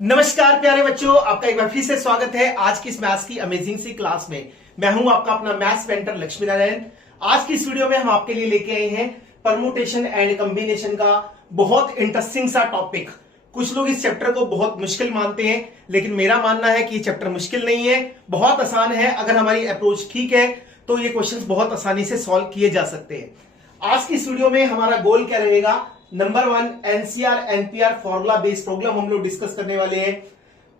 नमस्कार प्यारे बच्चों, आपका एक बार फिर से स्वागत है आज की इस मैथ्स की अमेजिंग सी क्लास में। मैं हूं आपका अपना मैथ्स मेंटर लक्ष्मी नारायण। आज की इस वीडियो में हम आपके लिए लेके आए हैं परमुटेशन एंड कॉम्बिनेशन का बहुत इंटरेस्टिंग सा टॉपिक। कुछ लोग इस चैप्टर को बहुत मुश्किल मानते हैं, लेकिन मेरा मानना है कि ये चैप्टर मुश्किल नहीं है, बहुत आसान है। अगर हमारी अप्रोच ठीक है तो ये क्वेश्चन बहुत आसानी से सॉल्व किए जा सकते हैं। आज की इस वीडियो में हमारा गोल क्या रहेगा? Number 1 NCR NPR formula based problem हम लोग डिस्कस करने वाले हैं।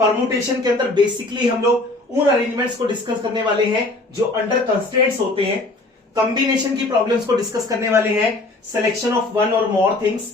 परमुटेशन के अंदर बेसिकली हम लोग उन अरेंजमेंट्स को डिस्कस करने वाले हैं जो अंडर कंस्ट्रेंट्स होते हैं। कॉम्बिनेशन की प्रॉब्लम्स को डिस्कस करने वाले हैं। सिलेक्शन ऑफ वन और more things,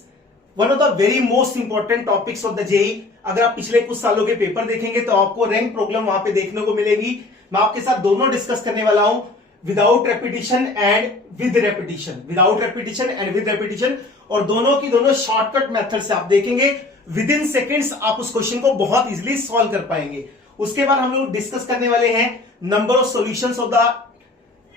one of the very most important topics of the JEE. अगर आप पिछले कुछ सालों के पेपर देखेंगे तो आपको रैंक प्रॉब्लम वहां पे देखने को मिलेगी। मैं आपके साथ दोनों डिस्कस करने वाला हूं, without repetition and with repetition, without repetition and with repetition, और दोनों की दोनों शॉर्टकट मेथड से आप देखेंगे विद इन सेकेंड्स आप उस क्वेश्चन को बहुत इजीली सॉल्व कर पाएंगे। उसके बाद हम लोग डिस्कस करने वाले हैं number of solutions of the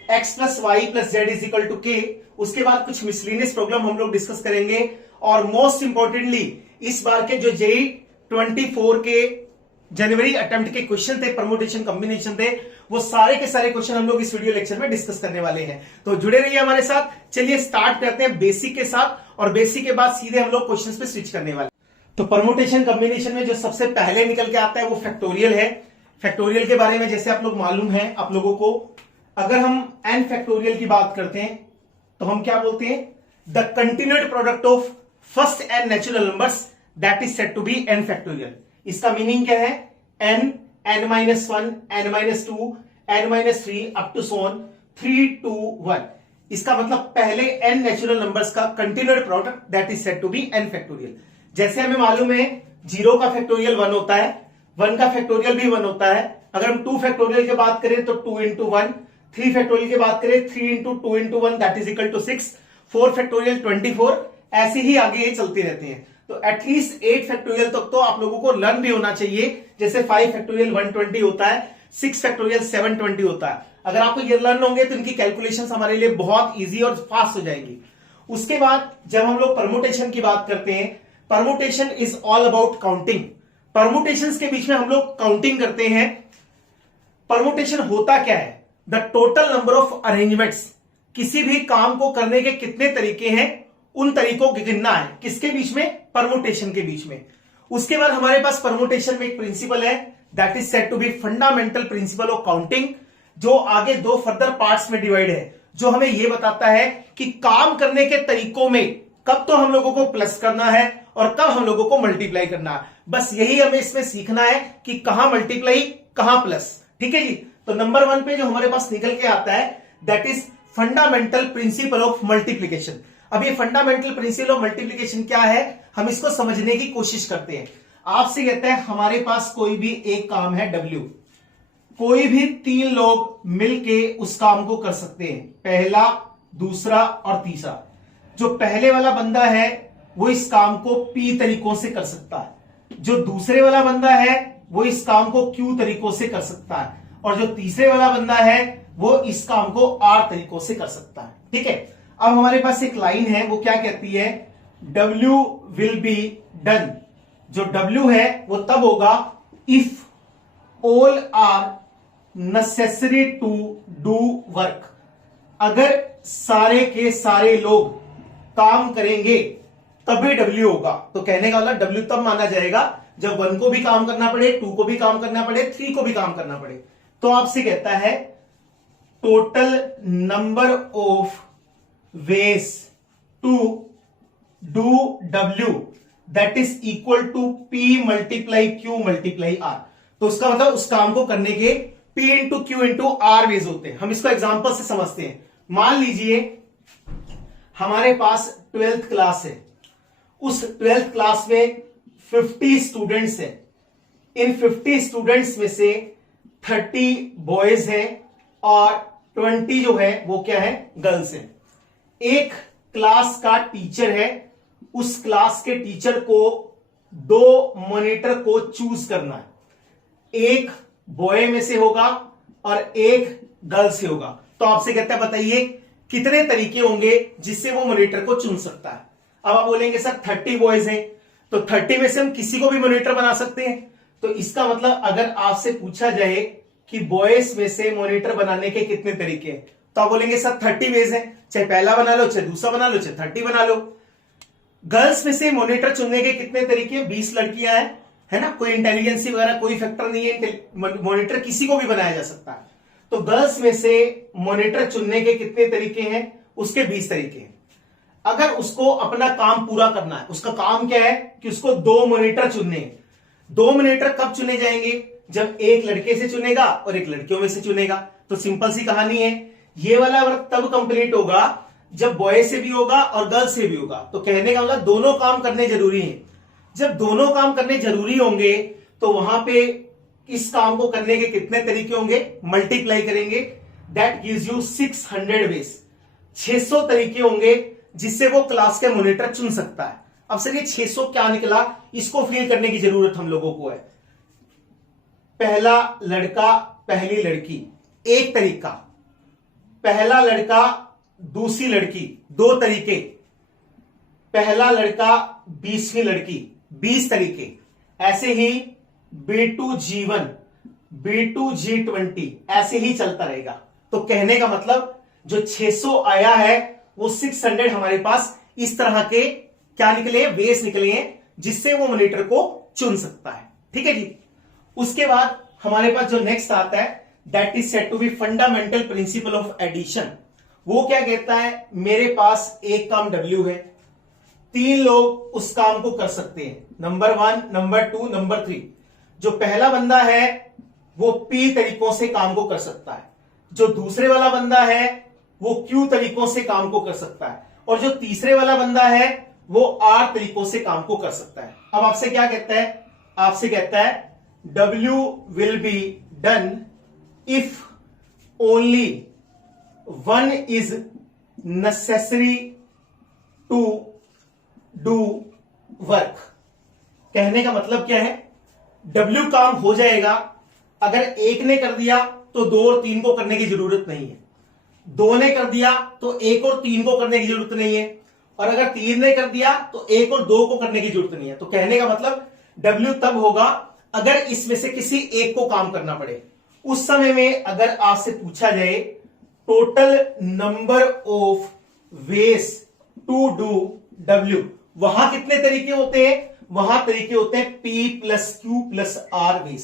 x plus y plus z is equal to k. उसके बाद कुछ मिसलिनियस प्रॉब्लम हम लोग डिस्कस करेंगे, और मोस्ट इंपॉर्टेंटली इस बार के जो जेई 24 के जनवरी अटेम्प्ट के क्वेश्चन थे, परमुटेशन कॉम्बिनेशन थे, वो सारे के सारे क्वेश्चन हम लोग इस वीडियो लेक्चर में डिस्कस करने वाले हैं। तो जुड़े रहिए हमारे साथ। चलिए स्टार्ट करते हैं बेसिक के साथ, और बेसिक के बाद सीधे हम लोग क्वेश्चंस पे स्विच करने वाले। तो परमुटेशन कॉम्बिनेशन में जो सबसे पहले निकल के आता है वो फैक्टोरियल है। फैक्टोरियल के बारे में जैसे आप लोग मालूम है आप लोगों को, अगर हम एन फैक्टोरियल की बात करते हैं तो हम क्या बोलते हैं? The continued product of first n natural numbers that is said to be n factorial. इसका मीनिंग क्या है? N, n minus 1, n minus 2, n minus 3 up to so on 3 2 1। इसका मतलब पहले n नेचुरल नंबर्स का continued product that is said to be n factorial. जैसे हमें मालूम है 0 का फैक्टोरियल 1 होता है, 1 का फैक्टोरियल भी 1 होता है। अगर हम 2 फैक्टोरियल की बात करें तो 2 इंटू 1, 3 फैक्टोरियल की बात करें 3 into 2 into 1 that is equal to 6, 4 factorial 24, ऐसे ही आगे ये चलते रहते हैं। तो एटलीस्ट 8 फैक्टोरियल तक तो आप लोगों को लर्न भी होना चाहिए। जैसे 5 फैक्टोरियल 120 होता है, 6 फैक्टोरियल 720 होता है। अगर आपको ये लर्न होंगे तो इनकी कैलकुलेशंस हमारे लिए बहुत इजी और फास्ट हो जाएंगी। उसके बाद जब हम लोग परमुटेशन की बात करते हैं, permutation is all about counting. Permutations के बीच में हम लोग काउंटिंग करते हैं। परमुटेशन होता क्या है? The total number of arrangements. किसी भी काम को करने के कितने तरीके हैं, उन तरीकों को गिनना है। किसके बीच में? परमुटेशन के बीच में। उसके बाद हमारे पास परमुटेशन में एक प्रिंसिपल है that is said to be fundamental principle of counting, जो आगे 2 फर्दर पार्ट्स में डिवाइड है, जो हमें यह बताता है कि काम करने के तरीकों में कब तो हम लोगों को प्लस करना है और कब हम लोगों को मल्टीप्लाई करना है। बस यही हमें इसमें सीखना है कि कहां मल्टीप्लाई कहां प्लस। ठीक है जी। तो नंबर 1 पे जो हमारे पास निकल के आता है that is fundamental principle of multiplication. अब ये फंडामेंटल प्रिंसिपल ऑफ मल्टीप्लीकेशन क्या है, हम इसको समझने की कोशिश करते हैं। आपसे कहते हैं हमारे पास कोई भी एक काम है W, कोई भी 3 लोग मिलके उस काम को कर सकते हैं, पहला, दूसरा और तीसरा। जो पहले वाला बंदा है वो इस काम को P तरीकों से कर सकता है, जो दूसरे वाला बंदा है वो इस काम को Q तरीकों से कर सकता है, और जो तीसरे वाला बंदा है वो इस काम को R तरीकों से कर सकता है। ठीक है। अब हमारे पास एक लाइन है, वो क्या कहती है? W will be done। जो W है वो तब होगा if all are necessary to do work। अगर सारे के सारे लोग काम करेंगे तभी W होगा। तो कहने का मतलब W तब माना जाएगा जब 1 को भी काम करना पड़े, 2 को भी काम करना पड़े, 3 को भी काम करना पड़े। तो आपसे कहता है total number of ways to do W that is equal to P multiply Q multiply R। तो उसका मतलब उस काम को करने के P into Q into R ways होते हैं। हम इसको एग्जांपल से समझते हैं। मान लीजिए हमारे पास 12th क्लास है, उस 12th क्लास में 50 स्टूडेंट्स हैं। इन 50 स्टूडेंट्स में से 30 बॉयज हैं और 20 जो है वो क्या है? गर्ल्स हैं। एक क्लास का टीचर है, उस क्लास के टीचर को 2 मॉनिटर को चूज करना है, एक बॉय में से होगा और एक गर्ल से होगा। तो आपसे कहता है बताइए कितने तरीके होंगे जिससे वो मॉनिटर को चुन सकता है। अब आप बोलेंगे सर 30 बॉयज हैं, तो 30 में से हम किसी को भी मॉनिटर बना सकते हैं। तो इसका मतलब अगर आपसे पूछा जाए कि बॉयज में से मॉनिटर बनाने के कितने तरीके हैं, तो आप बोलेंगे सर 30 वेज है, चाहे पहला बना लो, चाहे दूसरा बना लो, चाहे 30 बना लो। गर्ल्स में से मॉनिटर चुनने के कितने तरीके हैं, 20 लड़कियां हैं, है ना, कोई इंटेलिजेंसी वगैरह कोई फैक्टर नहीं है, मॉनिटर किसी को भी बनाया जा सकता है। तो गर्ल्स में से मॉनिटर चुनने के कितने तरीके हैं, उसके 20 तरीके हैं। अगर उसको अपना काम पूरा करना है, उसका काम क्या है कि उसको 2 मॉनिटर चुनने हैं। 2 मॉनिटर कब चुने जाएंगे, जब एक लड़के से चुनेगा और एक लड़कियों में से चुनेगा। तो सिंपल सी कहानी है, ये वाला वर्क तब कंप्लीट होगा जब बॉय से भी होगा और गर्ल से भी होगा। तो कहने का मतलब दोनों काम करने जरूरी हैं। जब दोनों काम करने जरूरी होंगे तो वहां पे इस काम को करने के कितने तरीके होंगे, मल्टीप्लाई करेंगे, दैट गिव्स यू 600 वेज। 600 तरीके होंगे जिससे वो क्लास के मॉनिटर चुन सकता है। अब सर ये 600 क्या निकला, इसको फील करने की जरूरत हम लोगों को है। पहला लड़का पहली लड़की एक तरीका, पहला लड़का दूसरी लड़की 2 तरीके, पहला लड़का 20वीं लड़की 20 तरीके, ऐसे ही B2G1 B2G20 ऐसे ही चलता रहेगा। तो कहने का मतलब जो 600 आया है वो 600 हमारे पास इस तरह के क्या निकले, वेस निकले हैं जिससे वो मॉनिटर को चुन सकता है। ठीक है जी। उसके बाद हमारे पास जो नेक्स्ट आता है that is said to be fundamental principle of addition. वो क्या कहता है, मेरे पास एक काम W है, 3 लोग उस काम को कर सकते हैं, नंबर 1, नंबर 2, नंबर 3। जो पहला बंदा है वो P तरीकों से काम को कर सकता है, जो दूसरे वाला बंदा है वो Q तरीकों से काम को कर सकता है, और जो तीसरे वाला बंदा है वो R तरीकों से काम को कर सकता है। अब आपसे क्या कहता है, आपसे कहता है W will be done if only one is necessary to do work। कहने का मतलब क्या है, W काम हो जाएगा अगर एक ने कर दिया तो 2 और 3 को करने की जरूरत नहीं है, 2 ने कर दिया तो 1 और 3 को करने की जरूरत नहीं है, और अगर 3 ने कर दिया तो 1 और 2 को करने की जरूरत नहीं है। तो कहने का मतलब W तब होगा अगर इसमें से किसी एक को काम करना पड़े। उस समय में अगर आपसे पूछा जाए total number of ways to do W, वहां कितने तरीके होते हैं, वहां तरीके होते हैं P + Q + R वेज।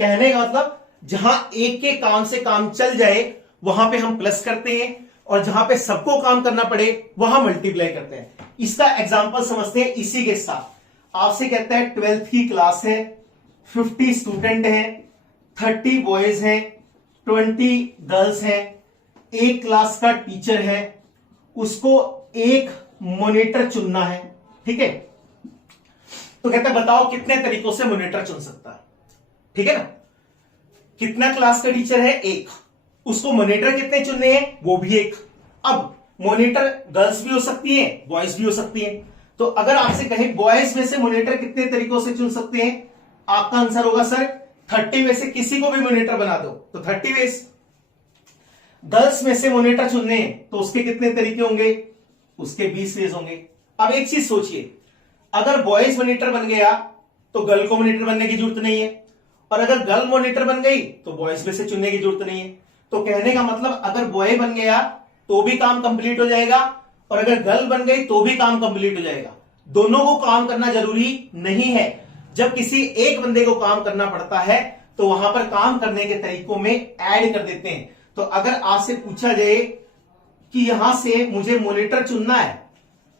कहने का मतलब जहां एक के काम से काम चल जाए वहां पे हम प्लस करते हैं, और जहां पे सबको काम करना पड़े वहां मल्टीप्लाई करते हैं। इसका एग्जांपल समझते हैं इसी के साथ। आपसे कहता है 12th की क्लास है, 50 स्टूडेंट हैं, 30 बॉयज हैं, 20 गर्ल्स हैं, एक क्लास का टीचर है, उसको एक मॉनिटर चुनना है। ठीक है, तो कहता है बताओ कितने तरीकों से मॉनिटर चुन सकता है। ठीक है ना, कितना क्लास का टीचर है, एक, उसको मॉनिटर कितने चुनने हैं, वो भी एक। अब मॉनिटर गर्ल्स भी हो सकती है, बॉयज भी हो सकती है। तो अगर आपसे कहें बॉयज में से मॉनिटर कितने तरीकों से चुन सकते हैं, आपका आंसर होगा सर 30 में से किसी को भी मॉनिटर बना दो, तो 30 वेज। गर्ल्स में से मॉनिटर चुनने हैं तो उसके कितने तरीके होंगे, उसके 20 वेज होंगे। अब एक चीज सोचिए, अगर बॉयज मॉनिटर बन गया तो गर्ल को मॉनिटर बनने की जरूरत नहीं है, और अगर गर्ल मॉनिटर बन गई तो बॉयज में से चुनने की जरूरत नहीं है। तो कहने का मतलब अगर बॉय बन गया तो भी काम कंप्लीट हो जाएगा, और अगर गर्ल बन गई तो भी काम कंप्लीट हो जाएगा। दोनों को काम करना जरूरी नहीं है। जब किसी एक बंदे को काम करना पड़ता है तो वहां पर काम करने के तरीकों में ऐड कर देते हैं। तो अगर आपसे पूछा जाए कि यहां से मुझे मॉनिटर चुनना है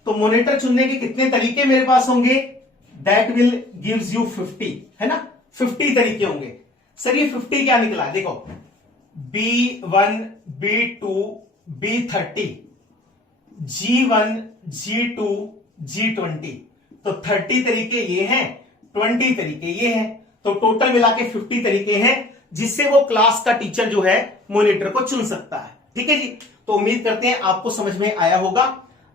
तो मॉनिटर चुनने के कितने तरीके मेरे पास होंगे, दैट विल गिव्स यू 50, है ना, 50 तरीके होंगे। सर ये 50 क्या निकला, देखो B1 B2 B30 G1 G2 G20, तो 30 तरीके ये हैं, 20 तरीके ये हैं, तो टोटल मिला के 50 तरीके हैं जिससे वो क्लास का टीचर जो है मॉनिटर को चुन सकता है। ठीक है जी, तो उम्मीद करते हैं आपको समझ में आया होगा।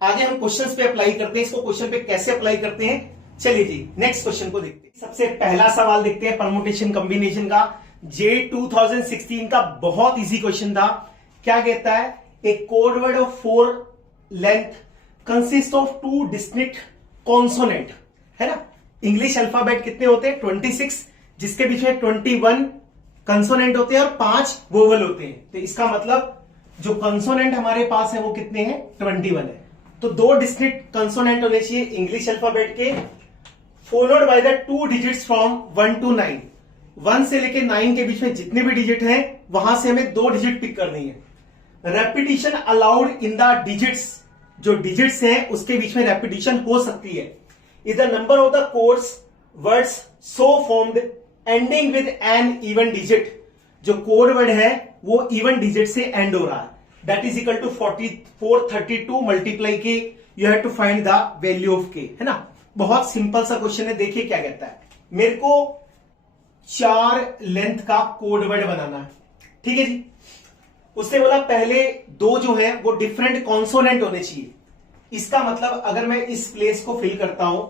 आगे हम क्वेश्चंस पे अप्लाई करते हैं, इसको क्वेश्चन पे कैसे अप्लाई करते हैं, चलिए जी नेक्स्ट क्वेश्चन को देखते हैं। सबसे पहला सवाल देखते हैं परमुटेशन कॉम्बिनेशन का। जे 2016 का बहुत इजी क्वेश्चन था। क्या कहता है, a code word of 4 length consist of 2 distinct consonant, है ना। इंग्लिश अल्फाबेट कितने होते हैं, 26, जिसके बीच में 21 कंसोनेंट होते हैं और 5 वोवल होते हैं। तो इसका मतलब जो कंसोनेंट हमारे पास है वो कितने हैं, 21 है। तो 2 डिस्क्रीट कंसोनेंट होने चाहिए इंग्लिश अल्फाबेट के, followed by the 2 digits from 1 to 9। 1 से लेके 9 के बीच में जितने भी डिजिट हैं वहां से हमें 2 डिजिट पिक करनी है। Repetition allowed in the digits, जो डिजिट्स हैं उसके बीच में रेपिटेशन हो सकती है। Is the number of the codes words so formed ending with an even digit. जो कोड वर्ड है वो इवन डिजिट से एंड हो रहा है, that is equal to 432 multiply k, you have to find the value of k, है ना। बहुत सिंपल सा क्वेश्चन है। देखिए क्या कहता है, मेरे को 4 लेंथ का कोड वर्ड बनाना है, ठीक है जी। उसने बोला पहले 2 जो है वो डिफरेंट कॉन्सोनेंट होने चाहिए। इसका मतलब अगर मैं इस प्लेस को फिल करता हूं,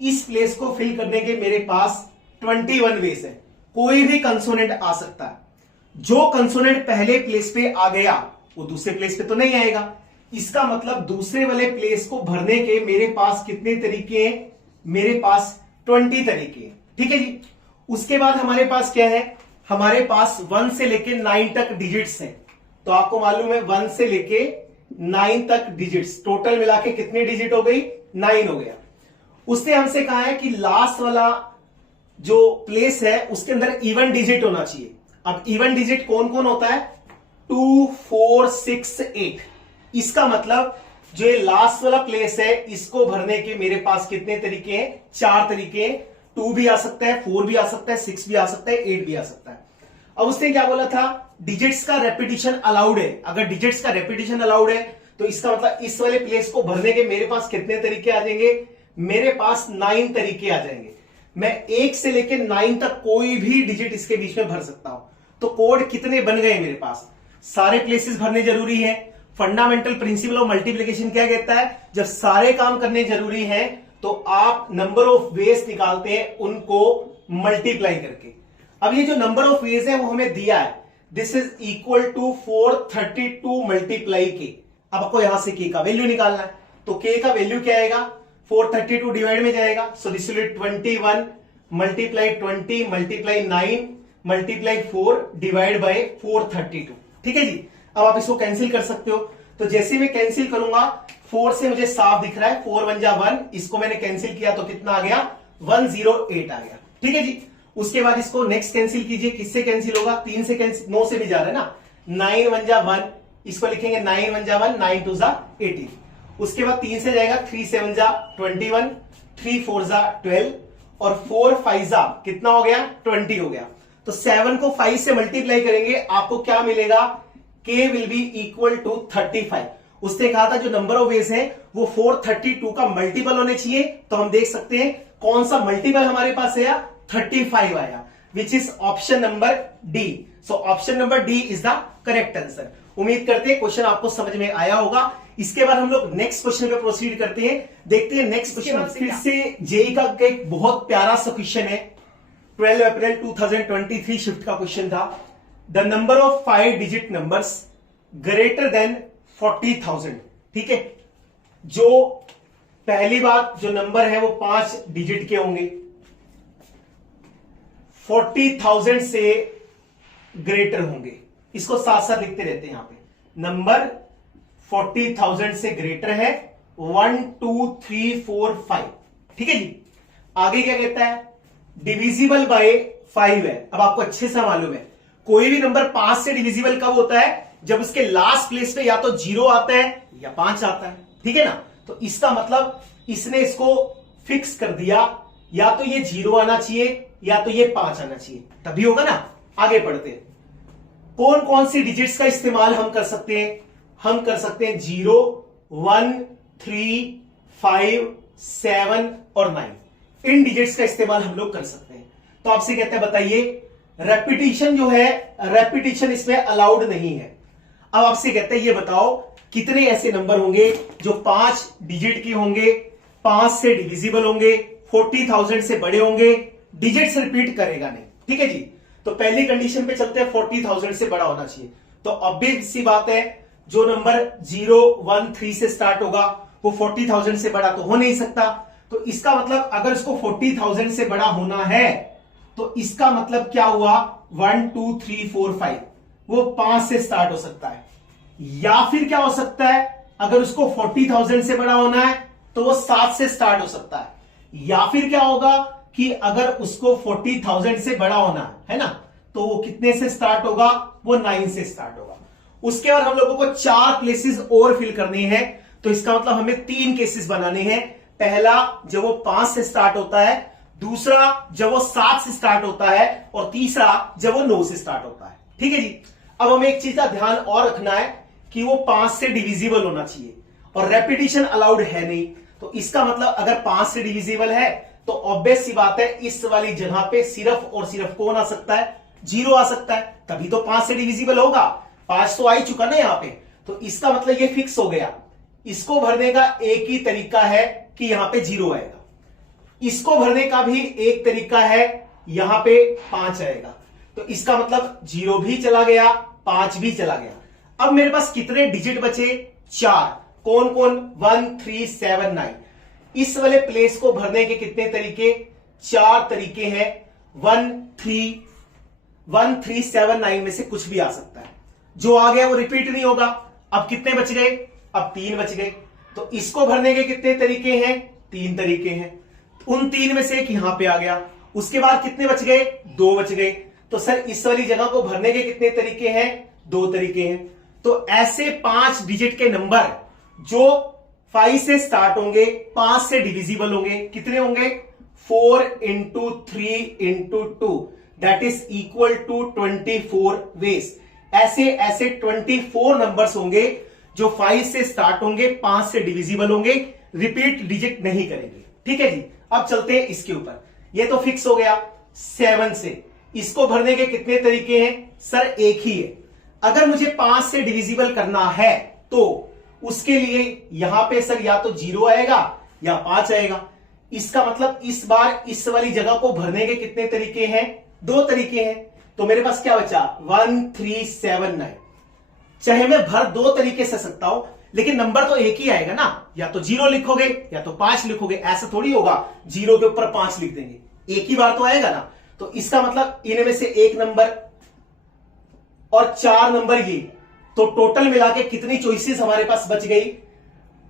इस प्लेस को फिल करने के मेरे पास 21 वेज है, कोई भी कंसोनेंट आ सकता है। जो कंसोनेंट पहले प्लेस पे आ गया वो दूसरे प्लेस पे तो नहीं आएगा। इसका मतलब दूसरे वाले प्लेस को भरने के मेरे पास कितने तरीके हैं, मेरे पास 20 तरीके हैं, ठीक है जी। उसके बाद हमारे पास क्या है, हमारे पास 1 से लेके 9 तक डिजिट्स हैं। तो आपको मालूम है 1 से लेके 9 तक डिजिट्स, टोटल मिला के कितने डिजिट हो गई, 9 हो गया। उसने हमसे कहा है कि लास्ट वाला जो प्लेस है उसके अंदर इवन डिजिट होना चाहिए। अब इवन डिजिट कौन कौन होता है, 2, 4, 6, 8। इसका मतलब जो ये लास्ट वाला प्लेस है इसको भरने के मेरे पास कितने तरीके हैं, 4 तरीके हैं। 2 भी आ सकता है, 4 भी आ सकता है, 6 भी आ सकता है, 8 भी आ सकता है। अब उसने क्या बोला था, डिजिट्स का रेपिटेशन अलाउड है। अगर डिजिट्स का रेपिटेशन अलाउड है तो इसका मतलब इस वाले प्लेस को भरने के मेरे पास कितने तरीके आ जाएंगे, मेरे पास 9 तरीके आ जाएंगे। मैं 1 से लेके 9 तक कोई भी डिजिट इसके बीच में भर सकता हूं। तो कोड कितने बन गए मेरे पास, सारे प्लेसेस भरने जरूरी है। फंडामेंटल प्रिंसिपल ऑफ मल्टीप्लिकेशन क्या कहता है, जब सारे काम करने जरूरी हैं तो आप नंबर ऑफ वेज निकालते हैं उनको मल्टीप्लाई करके। अब ये जो नंबर ऑफ वेज है वो हमें दिया है, this is equal to 432 multiply के। अब आपको यहां से के का वैल्यू निकालना है, तो के का वैल्यू क्या आएगा, 432 डिवाइड में जाएगा। So this will B 21 multiply 20 multiply 9 multiply 4 divide by 432, ठीक है जी। अब आप इसको कैंसिल कर सकते हो। तो जैसे मैं कैंसिल करूंगा, 4 से मुझे साफ दिख रहा है, 4 1 जा 1, इसको मैंने कैंसिल किया तो कितना आ गया, 108 आ गया, ठीक है जी। उसके बाद इसको नेक्स्ट कैंसिल कीजिए, किससे कैंसिल होगा, 3 से कैंसिल, 9 से भी जा रहा है ना, 9 1 जा 1, इसको लिखेंगे 9 1 जा 1, 9 2 जा 18। उसके बाद 3 से जाएगा, 3 7 जा 21, 3 4 जा 12 और 4 5 जा कितना हो गया, 20 हो गया। तो 7 को 5 से मल्टीप्लाई करेंगे, आपको क्या मिलेगा, k will be equal to 35। उसने कहा था जो नंबर ऑफ वेज है वो 432 का मल्टीपल होने चाहिए। तो हम देख सकते हैं कौन सा मल्टीपल हमारे पास आया, 35 आया, which is option number D. So option number D is the correct answer. उम्मीद करते हैं क्वेश्चन आपको समझ में आया होगा। इसके बाद हम लोग नेक्स्ट क्वेश्चन पे प्रोसीड करते हैं, देखते हैं नेक्स्ट क्वेश्चन। फिर से जेई का एक बहुत प्यारा सा क्वेश्चन है, 12 अप्रैल 2023 शिफ्ट का क्वेश्चन था। The number of 5 digit numbers greater than 40,000, ठीक है। जो पहली बात, जो नंबर है वो 5 डिजिट के होंगे, 40,000 से ग्रेटर होंगे। इसको साथ साथ लिखते रहते हैं यहां पे, नंबर 40,000 से ग्रेटर है, 1 2 3 4 5, ठीक है जी। आगे क्या कहता है, डिविजिबल बाय 5 है। अब आपको अच्छे से मालूम है कोई भी नंबर 5 से डिविजिबल कब होता है, जब उसके लास्ट प्लेस पे या तो 0 आता है या 5 आता है, ठीक है ना। तो इसका मतलब इसने इसको फिक्स कर दिया, या तो ये 0 आना चाहिए या तो ये 5 आना चाहिए, तभी होगा ना। आगे पढ़ते हैं, कौन कौन सी डिजिट्स का इस्तेमाल हम कर सकते हैं, हम कर सकते हैं 0 1 3 5 7 और 9। इन डिजिट्स का इस्तेमाल हम लोग कर सकते हैं। तो आपसे कहते हैं बताइए, रेपिटेशन जो है, रेपिटेशन इसमें अलाउड नहीं है। अब आपसे कहते हैं ये बताओ कितने ऐसे नंबर होंगे जो 5 डिजिट के होंगे, 5 से डिविजिबल होंगे, 40,000 से बड़े होंगे, डिजिट्स रिपीट करेगा नहीं, ठीक है जी। तो पहली कंडीशन पे चलते हैं, 40,000 से बड़ा होना चाहिए। तो ऑब्वियस सी बात है, जो नंबर 0 1 3 से स्टार्ट होगा वो 40,000 से बड़ा तो हो नहीं सकता। तो इसका मतलब अगर इसको 40,000 से बड़ा होना है तो इसका मतलब क्या हुआ, 1 2 3 4 5 वो 5 से स्टार्ट हो सकता है। या फिर क्या हो सकता है, अगर उसको 40,000 से बड़ा होना है तो वो 7 से स्टार्ट हो सकता है। या फिर क्या होगा कि अगर उसको 40,000 से बड़ा होना है ना, तो वो कितने से स्टार्ट होगा, वो 9 से स्टार्ट होगा। उसके बाद हम लोगों को 4 प्लेसेस और फिल करनी है, तो इसका मतलब हमें 3 केसेस बनाने हैं। पहला जब वो 5 से स्टार्ट होता है, दूसरा जब वो 7 से स्टार्ट होता है, और तीसरा जब वो 9 से स्टार्ट होता है। ठीक है जी। अब हमें एक चीज का ध्यान और रखना है कि वो 5 से डिविजिबल होना चाहिए, और रेपिटेशन अलाउड है नहीं। तो इसका मतलब अगर 5 से डिविजिबल है तो ऑब्वियस सी बात है, इस वाली जगह पे सिर्फ और सिर्फ कौन आ सकता है, 0 आ सकता है, तभी तो 5 से डिविजिबल होगा। 5 तो आ ही चुका ना यहां पे, तो इसका मतलब ये फिक्स हो गया। इसको भरने का एक ही तरीका है कि यहां पे 0 आएगा, इसको भरने का भी एक तरीका है, यहां पे 5 आएगा। तो इसका मतलब 0 भी चला गया, 5 भी चला गया। अब मेरे पास कितने डिजिट बचे, 4। कौन कौन, 1 3 7 9। इस वाले प्लेस को भरने के कितने तरीके, 4 तरीके हैं। 1 3 7 9 में से कुछ भी आ सकता है, जो आ गया वो रिपीट नहीं होगा। अब कितने बच गए, अब 3 बच गए। तो इसको भरने के कितने तरीके हैं, 3 तरीके हैं। उन 3 में से एक यहां पे आ गया। उसके बाद कितने बच गए, 2 बच गए। तो सर इस वाली जगह को भरने के कितने तरीके हैं, 2 तरीके हैं। तो ऐसे 5 डिजिट के नंबर जो 5 से स्टार्ट होंगे, 5 से डिविजिबल होंगे, कितने होंगे, 4 into 3 into 2 that is equal to 24 ways. ऐसे 24 नंबर्स होंगे जो 5 से स्टार्ट होंगे, 5 से डिविजिबल होंगे, रिपीट डिजिट नहीं करेंगे। ठीक है जी। अब चलते हैं इसके ऊपर। ये तो फिक्स हो गया 7 से। इसको भरने के कितने तरीके हैं, सर एक ही है। अगर मुझे 5 से डिविजिबल करना है तो उसके लिए यहां पे सर या तो 0 आएगा या 5 आएगा। इसका मतलब इस बार इस वाली जगह को भरने के कितने तरीके हैं, 2 तरीके हैं। तो मेरे पास क्या बचा, 1 3 7 9। चाहे मैं भर 2 तरीके से सकता हूं, लेकिन नंबर तो एक ही आएगा ना, या तो 0 लिखोगे या तो 5 लिखोगे। ऐसा थोड़ी होगा 0 के ऊपर 5 लिख देंगे, एक ही बार तो आएगा ना। तो इसका मतलब इनमें से एक नंबर और 4 नंबर ये, तो टोटल मिला के कितनी चॉइसेस हमारे पास बच गई,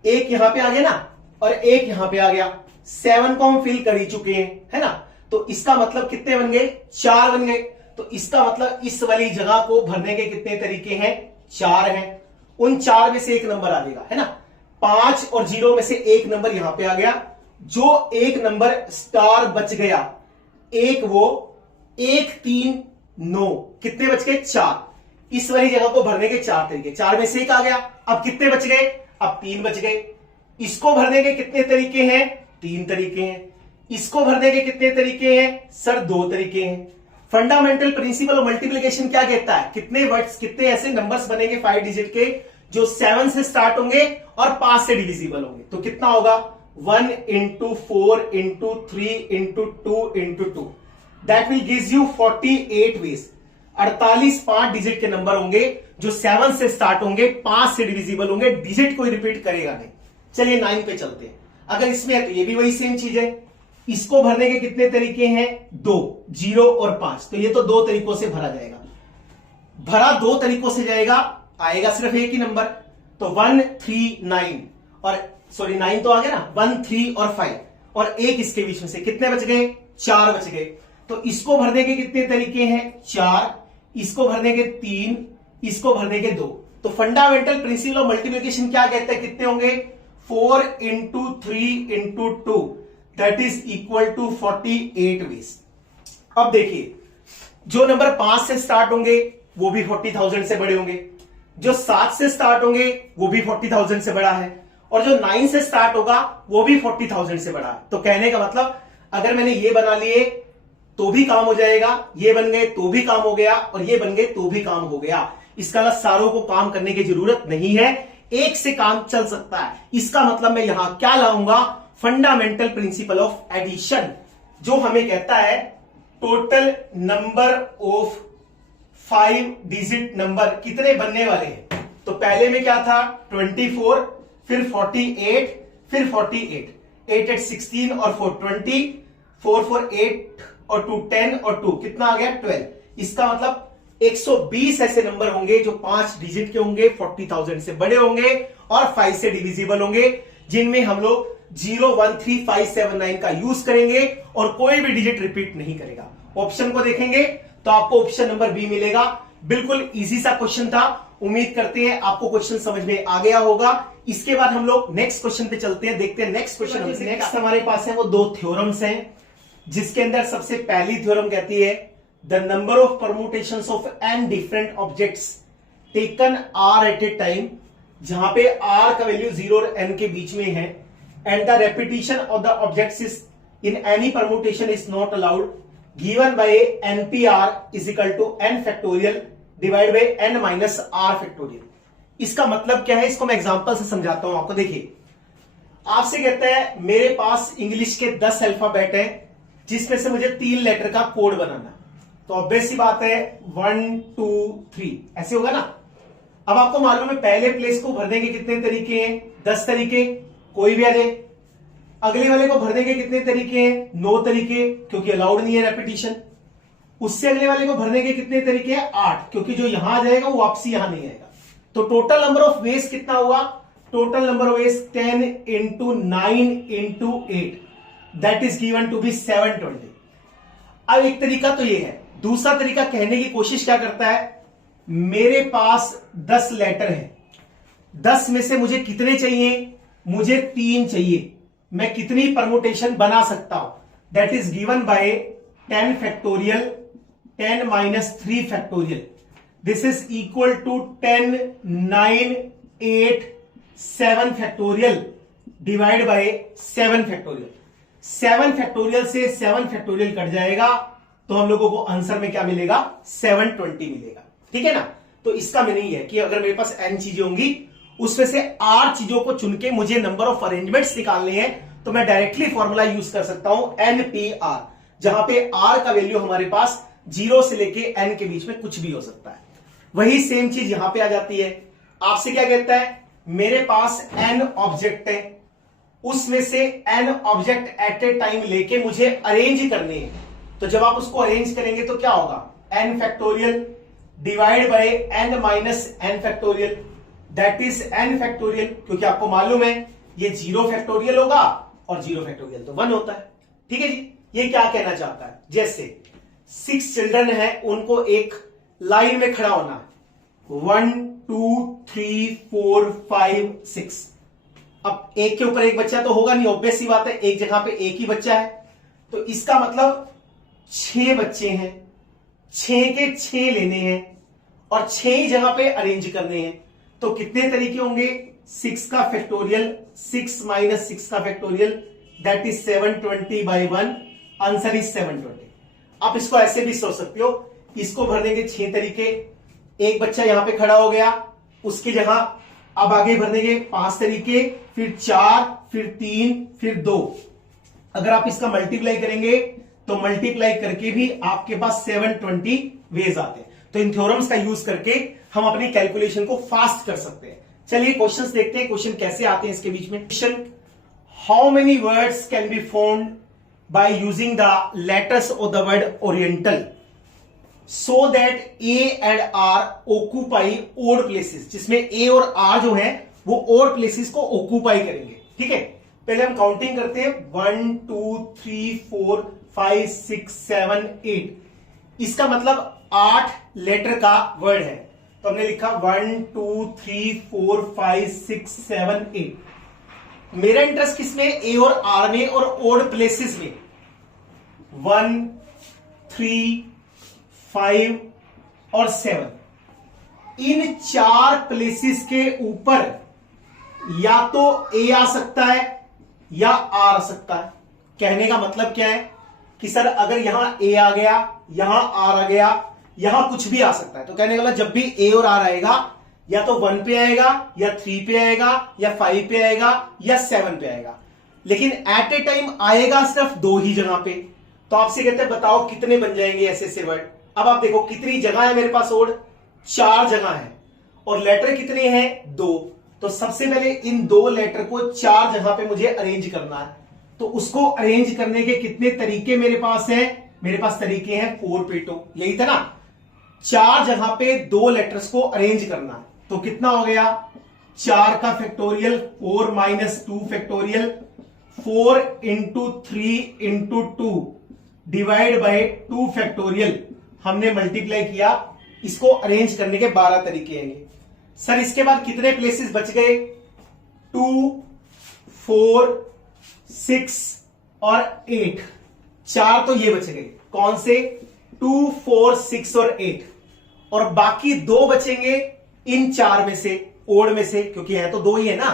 एक यहां पे आ गया ना, और एक यहां पे आ गया। 7 को हम फिल कर ही चुके हैं, है ना। तो इसका मतलब कितने बन गए, 4 बन गए। तो इसका मतलब इस वाली जगह को भरने के कितने तरीके हैं, 4 हैं। उन 4 में से एक नंबर आ जाएगा, है ना। 5 और 0 में से एक नंबर यहां पे आ गया। जो एक नंबर स्टार बच गया, एक वो 1 3 9, कितने बच गए, 4। इस वाली जगह को भरने के 4 तरीके, 4 में से एक आ गया। अब कितने बच गए, अब 3 बच गए। इसको भरने के कितने तरीके हैं, 3 तरीके हैं। इसको भरने के कितने तरीके हैं, सर 2 तरीके हैं। फंडामेंटल प्रिंसिपल ऑफ मल्टीप्लिकेशन क्या कहता है, कितने वर्ड्स, कितने ऐसे नंबर्स बनेंगे 5 डिजिट के जो 7 से स्टार्ट होंगे और 5 से डिविजिबल होंगे। तो कितना होगा, 1 into 4 into 3 into 2 into 2 that will gives you 48 ways. 48 5 digit के नंबर होंगे जो 7 से स्टार्ट होंगे, 5 से डिविजिबल होंगे, डिजिट कोई रिपीट करेगा नहीं। चलिए 9 पे चलते हैं। अगर इसमें है तो ये भी वही सेम चीज है। इसको भरने के कितने तरीके हैं, 2, 0 और 5। तो ये तो 2 तरीकों से भरा जाएगा। भरा 2 तरीकों से जाएगा, आएगा सिर्फ एक ही नंबर। तो 1 3 9 और सॉरी 9 तो आ गया ना, 1 3 और 5 और एक इसके बीच में से कितने बच गए, 4 बच गए। तो इसको भरने के कितने तरीके हैं, 4। इसको भरने के 3, इसको भरने के 2। तो फंडामेंटल प्रिंसिपल ऑफ मल्टीप्लिकेशन क्या कहता है, कितने होंगे, 4 into 3 into 2 that is equal to 48 ways. अब देखिए, जो नंबर 5 से स्टार्ट होंगे वो भी 40,000 से बड़े होंगे, जो 7 से स्टार्ट होंगे वो भी 40,000 से बड़ा है, और जो 9 से स्टार्ट होगा वो भी 40,000 से बड़ा है। तो कहने का मतलब अगर मैंने ये बना लिए तो भी काम हो जाएगा, ये बन गए तो भी काम हो गया, और ये बन गए तो भी काम हो गया। इसका मतलब सारों को काम करने की जरूरत नहीं है, एक से काम चल सकता है। इसका मतलब मैं यहां क्या लाऊंगा, फंडामेंटल प्रिंसिपल ऑफ एडिशन, जो हमें कहता है total number of 5 digit number कितने बनने वाले हैं। तो पहले में क्या था, 24, फिर 48, फिर 48, 8 8 16 और 4 20, 4 4 8 और 2 10 और 2 कितना आ गया 12। इसका मतलब 120 ऐसे नंबर होंगे जो 5 डिजिट के होंगे, 40,000 से बड़े होंगे और 5 से डिविजिबल होंगे, जिनमें हम लोग 0 1 3 5 7 9 का यूज करेंगे और कोई भी डिजिट रिपीट नहीं करेगा। ऑप्शन को देखेंगे तो आपको ऑप्शन नंबर बी मिलेगा। बिल्कुल इजी सा क्वेश्चन था। उम्मीद करते हैं आपको क्वेश्चन समझ में आ गया होगा। इसके बाद हम लोग नेक्स्ट क्वेश्चन पे चलते हैं, देखते हैं नेक्स्ट क्वेश्चन। नेक्स्ट हमारे पास है वो 2 थ्योरम्स हैं, जिसके अंदर सबसे पहली थ्योरम कहती है the number of permutations of n different objects taken r at a time, जहां पे r का वैल्यू 0 और n के बीच में है, and the repetition of the objects is in any permutation is not allowed, given by npr is equal to n factorial divide by n minus r factorial. इसका मतलब क्या है, इसको मैं एग्जांपल से समझाता हूं आपको। देखिए, आपसे कहता है मेरे पास इंग्लिश के 10 अल्फाबेट हैं, जिसमें से मुझे 3 लेटर का कोड बनाना, तो ऑब्वियस सी बात है 1 2 3 ऐसे होगा ना। अब आपको मालूम है पहले प्लेस को भरने के कितने तरीके हैं, 10 तरीके, कोई भी आ जाए। अगले वाले को भरने के कितने तरीके हैं, 9 तरीके, क्योंकि अलाउड नहीं है रेपिटेशन। उससे अगले वाले को भरने के कितने तरीके हैं, 8, क्योंकि जो यहां आ जाएगा वो वापसी यहां नहीं आएगा। तो टोटल नंबर ऑफ वेज कितना हुआ, total number of ways 10 into 9 into 8 that is given to be 720। अब एक तरीका तो ये है। दूसरा तरीका कहने की कोशिश क्या करता है, मेरे पास 10 लेटर हैं, 10 में से मुझे कितने चाहिए, मुझे 3 चाहिए, मैं कितनी परमुटेशन बना सकता हूं, that is given by 10 factorial 10 minus 3 factorial, this is equal to 10 9 8 7 factorial divide by 7 factorial. 7 factorial से 7 फैक्टोरियल कट जाएगा, तो हम लोगों को आंसर में क्या मिलेगा, 720 मिलेगा। ठीक है ना। तो इसका मीनिंग है कि अगर मेरे पास n चीजें होंगी, उसमें से 8 चीजों को चुन के मुझे नंबर ऑफ अरेंजमेंट्स निकालने हैं, तो मैं डायरेक्टली फॉर्मूला यूज कर सकता हूं NPR, जहां पे R का वैल्यू हमारे पास 0 से लेके n के बीच में कुछ भी हो सकता है। वही सेम चीज यहां पे आ जाती है। आपसे क्या कहता है, मेरे पास n ऑब्जेक्ट है, उसमें से n object at a time लेके मुझे अरेंज करने हैं। तो जब आप उसको अरेंज करेंगे तो क्या होगा, n factorial divide by n minus n factorial, that is n factorial, क्योंकि आपको मालूम है ये 0 फैक्टोरियल होगा और 0 फैक्टोरियल तो 1 होता है। ठीक है जी। ये क्या कहना चाहता है, जैसे 6 चिल्ड्रन है, उनको एक लाइन में खड़ा होना है, 1 2 3 4 5 6। अब एक के ऊपर एक बच्चा तो होगा नहीं, ऑब्वियस सी बात है, एक जगह पे एक ही बच्चा है, तो इसका मतलब 6 बच्चे हैं, 6 के 6 लेने हैं और 6 ही जगह पे अरेंज करने हैं। तो कितने तरीके होंगे, 6 का फैक्टोरियल 6 माइनस 6 का factorial, that is 720 by 1, answer is 720। आप इसको ऐसे भी सोच सकते हो, इसको भरने के 6 तरीके, एक बच्चा यहां पे खड़ा हो गया, उसकी जगह अब आगे भरने के 5 तरीके, फिर 4, फिर 3, फिर 2। अगर आप इसका मल्टीप्लाई करेंगे तो मल्टीप्लाई करके भी आपके पास 720 वेज आते हैं। तो इन थ्योरम्स का यूज करके हम अपनी कैलकुलेशन को फास्ट कर सकते हैं। चलिए क्वेश्चंस देखते हैं, क्वेश्चन कैसे आते हैं इसके बीच में। Question, how many words can be found by using the letters of the word oriental so that A and R occupy odd places, जिसमें ए और आर जो है वो ओड प्लेसेस को ऑक्यूपाई करेंगे। ठीक है, पहले हम काउंटिंग करते हैं, 1 2 3 4 5 6 7 8। इसका मतलब 8 लेटर का वर्ड है, तो हमने लिखा 1 2 3 4 5 6 7 8। मेरा इंटरेस्ट किसमें, ए और आर में और ओड प्लेसेस में। 1 3 5 और 7, इन 4 प्लेसेस के ऊपर या तो ए आ सकता है या आर आ सकता है। कहने का मतलब क्या है कि सर अगर यहां ए आ गया, यहां आर आ गया, यहां कुछ भी आ सकता है, तो कहने का मतलब जब भी ए और आर आएगा या तो 1 पे आएगा या 3 पे आएगा या 5 पे आएगा या 7 पे आएगा, लेकिन एट ए टाइम आएगा सिर्फ 2 ही जगह पे। तो आपसे कहते हैं बताओ कितने बन जाएंगे ऐसे वर्ड। अब आप देखो कितनी जगह है मेरे पास, ओड 4 जगह है और लेटर कितने हैं, 2। तो सबसे पहले इन 2 लेटर को 4 जगह पे मुझे अरेंज करना है, तो उसको अरेंज करने के कितने तरीके मेरे पास हैं, मेरे पास तरीके हैं 4 पे 2, यही था ना, 4 जगह पे 2 लेटर्स को अरेंज करना। तो कितना हो गया, 4 का factorial 4 minus 2 factorial, 4 into 3 into 2 divide by 2 factorial, हमने मल्टीप्लाई किया। इसको अरेंज करने के 12 तरीके हैं। सर इसके बाद कितने प्लेसेस बच गए, 2, 4, 6 और 8, 4 तो ये बच गए। कौन से, 2, 4, 6 और 8, और बाकी 2 बचेंगे इन 4 में से, ओड में से, क्योंकि है तो 2 ही है ना।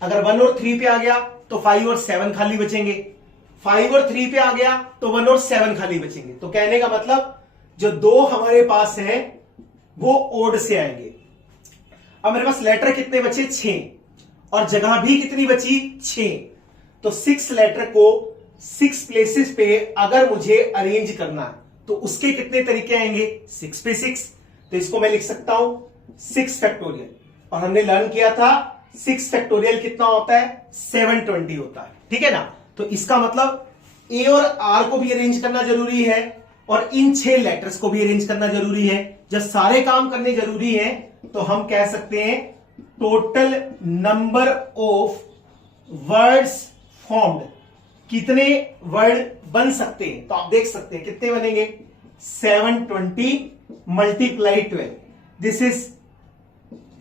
अगर 1 और 3 पे आ गया तो 5 और 7 खाली बचेंगे, 5 और 3 पे आ गया तो 1 और 7 खाली बचेंगे। तो कहने का मतलब जो 2 हमारे पास है वो ओड से आएंगे। अब मेरे पास लेटर कितने बचे, 6, और जगह भी कितनी बची, 6। तो 6 लेटर को 6 प्लेसेस पे अगर मुझे अरेंज करना है तो उसके कितने तरीके आएंगे, 6 पे 6। तो इसको मैं लिख सकता हूं 6 फैक्टोरियल, और हमने लर्न किया था 6 फैक्टोरियल कितना होता है, 720 होता है, ठीक है ना। तो इसका मतलब ए और आर को भी अरेंज करना जरूरी है, और इन 6 लेटर्स को भी अरेंज करना जरूरी है। जब सारे काम करने जरूरी है तो हम कह सकते हैं total number of words formed, कितने वर्ड बन सकते हैं। तो आप देख सकते हैं कितने बनेंगे, 720 multiply 12, this is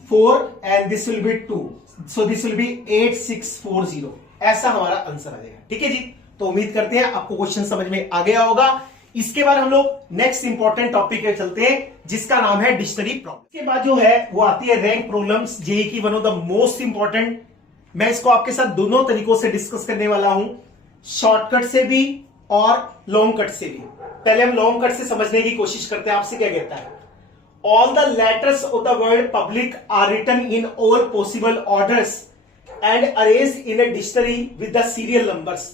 4 and this will B 2, so this will B 8640। ऐसा हमारा आंसर आ जाएगा, ठीक है जी। तो उम्मीद करते हैं आपको क्वेश्चन समझ में आ गया होगा। इसके बाद हम लोग नेक्स्ट इंपॉर्टेंट टॉपिक पे चलते हैं, जिसका नाम है डिक्शनरी प्रॉब्लम। इसके बाद जो है वो आती है रैंक प्रॉब्लम्स, जेईई की one of the most important. मैं इसको आपके साथ दोनों तरीकों से डिस्कस करने वाला हूं, शॉर्टकट से भी और लॉन्ग कट से भी। पहले हम लॉन्ग कट से समझने की कोशिश करते हैं। आपसे क्या कहता है, all the letters of the word public are written in all possible orders and arranged in a dictionary with the serial numbers,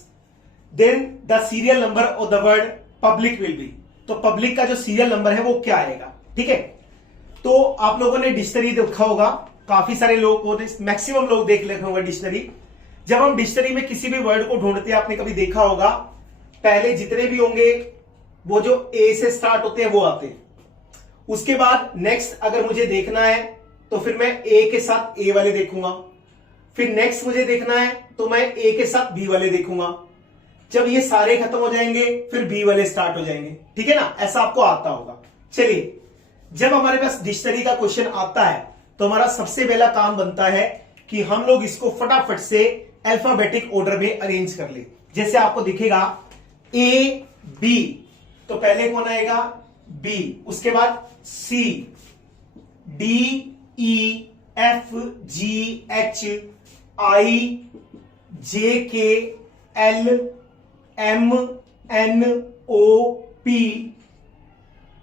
then the serial number of the word public will be. तो public का जो serial number है वो क्या आएगा, ठीक है। तो आप लोगों ने डिक्शनरी देखा होगा, काफी सारे लोग, मैक्सिमम लोग देख लेते होंगे डिक्शनरी। जब हम डिक्शनरी में किसी भी वर्ड को ढूंढते हैं, आपने कभी देखा होगा, पहले जितने भी होंगे वो जो ए से स्टार्ट होते हैं वो आते हैं। उसके बाद नेक्स्ट अगर मुझे देखना है तो फिर मैं ए के साथ ए वाले देखूंगा, फिर नेक्स्ट मुझे देखना है तो मैं ए के साथ बी वाले देखूंगा। जब ये सारे खत्म हो जाएंगे फिर बी वाले स्टार्ट हो जाएंगे, ठीक है ना। ऐसा आपको आता होगा। चलिए, जब हमारे पास डिक्शनरी का क्वेश्चन आता है तो हमारा सबसे पहला काम बनता है कि हम लोग इसको फटाफट से अल्फाबेटिक ऑर्डर में अरेंज कर ले। जैसे आपको दिखेगा ए बी, तो पहले कौन आएगा, बी, उसके बाद C, D, E, F, G, H, I, J, K, L, M, N, O, P,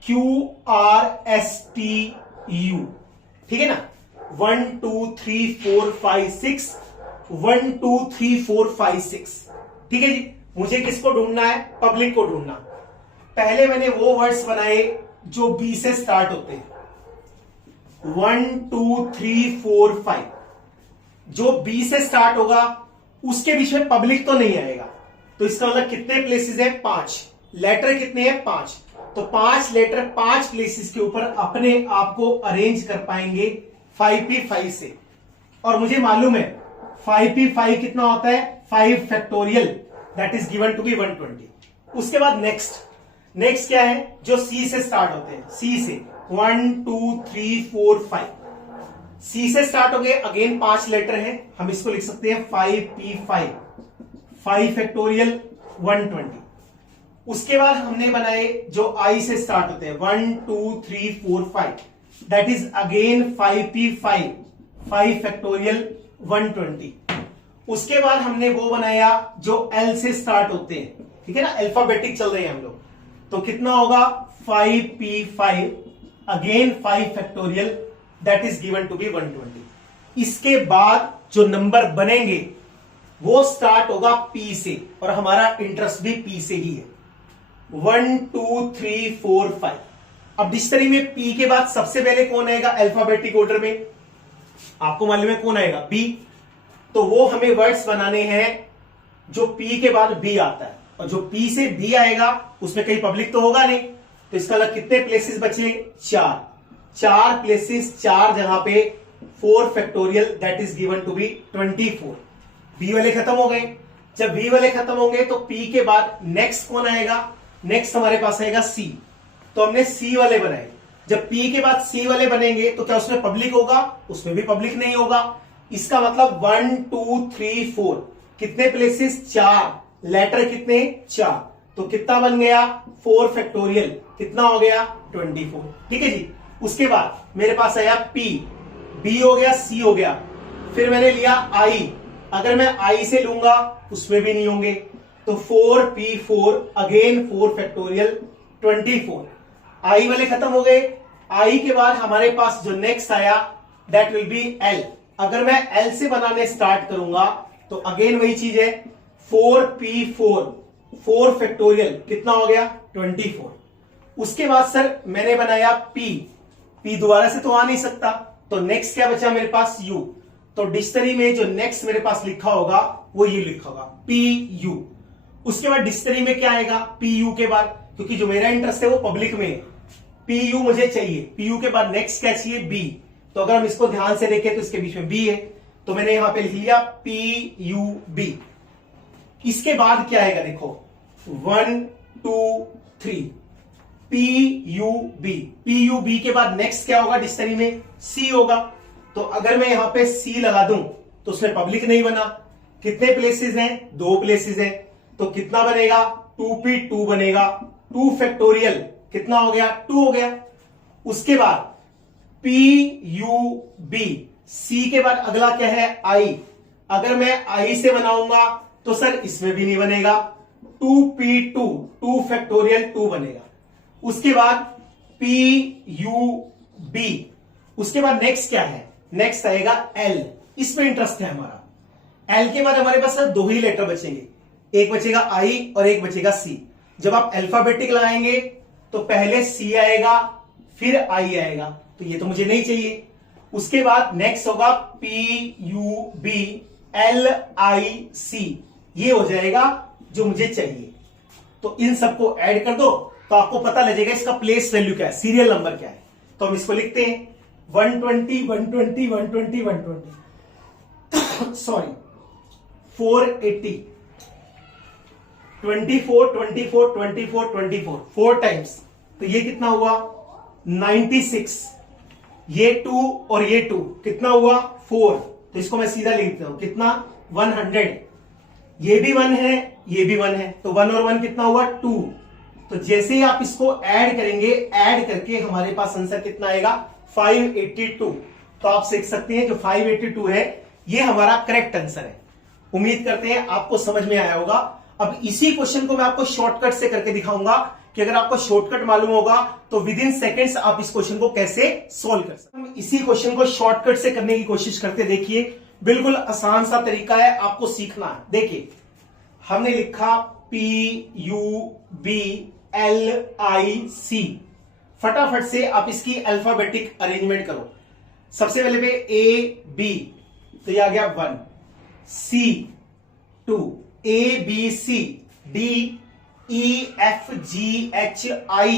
Q, R, S, T, U, ठीक है ना। 1 2 3 4 5 6, 1 2 3 4 5 6, ठीक है जी। मुझे किसको ढूंढना है, पब्लिक को ढूंढना। पहले मैंने वो वर्ड्स बनाए जो बी से स्टार्ट होते हैं, 1 2 3 4 5। जो बी से स्टार्ट होगा उसके बीच में पब्लिक तो नहीं आएगा। तो इसका मतलब कितने प्लेसेस है, 5 लेटर कितने हैं, 5। तो 5 लेटर 5 प्लेसेस के ऊपर अपने आप को अरेंज कर पाएंगे 5p5 से। और मुझे मालूम है 5p5 कितना होता है, 5 factorial, that is given to be 120। उसके बाद नेक्स्ट क्या है, जो सी से स्टार्ट होते हैं, सी से 1 2 3 4 5, सी से स्टार्ट हो गए, अगेन 5 लेटर हैं, हम इसको लिख सकते हैं 5p5, 5 फैक्टोरियल 120। उसके बाद हमने बनाए जो आई से स्टार्ट होते हैं, 1 2 3 4 5, that is again 5p5, 5 factorial 120। उसके बाद हमने वो बनाया जो एल से स्टार्ट होते हैं, ठीक है ना, अल्फाबेटिक चल रहे हैं हम लोग। तो कितना होगा, 5p5, again 5 factorial, that is given to be 120। इसके बाद जो नंबर बनेंगे वो स्टार्ट होगा पी से, और हमारा इंटरेस्ट भी पी से ही है, 1 2 3 4 5। अब डिक्शनरी में पी के बाद सबसे पहले कौन आएगा अल्फाबेटिक ऑर्डर में, आपको मालूम है कौन आएगा, बी। तो वो हमें वर्ड्स बनाने हैं जो पी के बाद बी आता है, और जो P से B आएगा उसमें कहीं पब्लिक तो होगा नहीं, तो इसका मतलब कितने प्लेसेस बचे? 4 प्लेसेस, 4 जगह पे 4 factorial that is given to be 24। B वाले खत्म हो गए। जब B वाले खत्म होंगे तो P के बाद नेक्स्ट कौन आएगा? नेक्स्ट हमारे पास आएगा C, तो हमने C वाले बनाए। जब P के बाद C वाले बनेंगे तो क्या उसमें पब्लिक होगा? उसमें भी पब्लिक नहीं होगा। इसका मतलब 1 2 3 4 कितने प्लेसेस? 4, लेटर कितने? 4, तो कितना बन गया? 4 फैक्टोरियल, कितना हो गया? 24। ठीक है जी। उसके बाद मेरे पास आया P, B हो गया, C हो गया, फिर मैंने लिया I। अगर मैं I से लूंगा उसमें भी नहीं होंगे, तो 4P4 अगेन 4 फैक्टोरियल 24। I वाले खत्म हो गए। I के बाद हमारे पास जो नेक्स्ट आया दैट विल बी L। अगर मैं L से बनाने स्टार्ट करूंगा तो अगेन वही चीज है, 4P4 4 फैक्टोरियल, कितना हो गया? 24। उसके बाद सर मैंने बनाया P दोबारा से तो आ नहीं सकता, तो नेक्स्ट क्या बचा मेरे पास? U। तो डिक्शनरी में जो नेक्स्ट मेरे पास लिखा होगा वो ये लिखा होगा PU। उसके बाद डिक्शनरी में क्या आएगा? PU के बाद, क्योंकि जो मेरा इंटरेस्ट है वो पब्लिक में है, PU मुझे चाहिए। PU के बाद नेक्स्ट क्या चाहिए? B। तो अगर हम इसको ध्यान से देखें तो इसके बीच में B है, तो मैंने यहां पे लिख लिया PUB। इसके बाद क्या आएगा? देखो 1 2 3 PUB के बाद नेक्स्ट क्या होगा डिक्शनरी में? C होगा। तो अगर मैं यहां पे C लगा दूं तो उसमें पब्लिक नहीं बना। कितने प्लेसेस हैं? 2 प्लेसेस हैं, तो कितना बनेगा? 2P2 बनेगा। 2 फैक्टोरियल कितना हो गया? 2 हो गया। उसके बाद PUB, C के बाद अगला क्या है? I। अगर मैं I से बनाऊंगा तो सर इसमें भी नहीं बनेगा, 2P2 2 फैक्टोरियल 2 बनेगा। उसके बाद PUB। उसके बाद नेक्स्ट क्या है? नेक्स्ट आएगा L। इसमें इंटरेस्ट है हमारा। L के बाद हमारे पास दो ही लेटर बचेंगे, एक बचेगा I और एक बचेगा C। जब आप अल्फाबेटिक लगाएंगे तो पहले C आएगा फिर I आएगा, तो ये तो मुझे नहीं चाहिए। उसके बाद नेक्स्ट होगा PUB LIC, ये हो जाएगा जो मुझे चाहिए। तो इन सबको ऐड कर दो तो आपको पता लगेगा इसका प्लेस वैल्यू क्या है, सीरियल नंबर क्या है। तो हम इसको लिखते हैं 120 120 120 120 सॉरी 480 24 24 24 24 4 टाइम्स, तो ये कितना हुआ? 96। ये 2 और ये 2 कितना हुआ? 4। तो इसको मैं सीधा लिख देता हूं, कितना? 100। ये भी 1 है, ये भी 1 है, तो 1 और 1 कितना हुआ? 2। तो जैसे ही आप इसको ऐड करेंगे, ऐड करके हमारे पास आंसर कितना आएगा? 582। तो आप सीख सकते हैं जो 582 है ये हमारा करेक्ट आंसर है। उम्मीद करते हैं आपको समझ में आया होगा। अब इसी क्वेश्चन को मैं आपको शॉर्टकट से करके दिखाऊंगा कि अगर आपको शॉर्टकट मालूम होगा तो विद इन सेकेंड्स आप इस क्वेश्चन को कैसे सॉल्व कर सकते हैं। हम इसी क्वेश्चन को शॉर्टकट से करने की कोशिश करते, देखिए बिल्कुल आसान सा तरीका है, आपको सीखना है। देखिए हमने लिखा PUBLIC, फटाफट से आप इसकी अल्फाबेटिक अरेंजमेंट करो। सबसे पहले पे AB, तो ये आ गया 1, C 2, ABC DEFGHI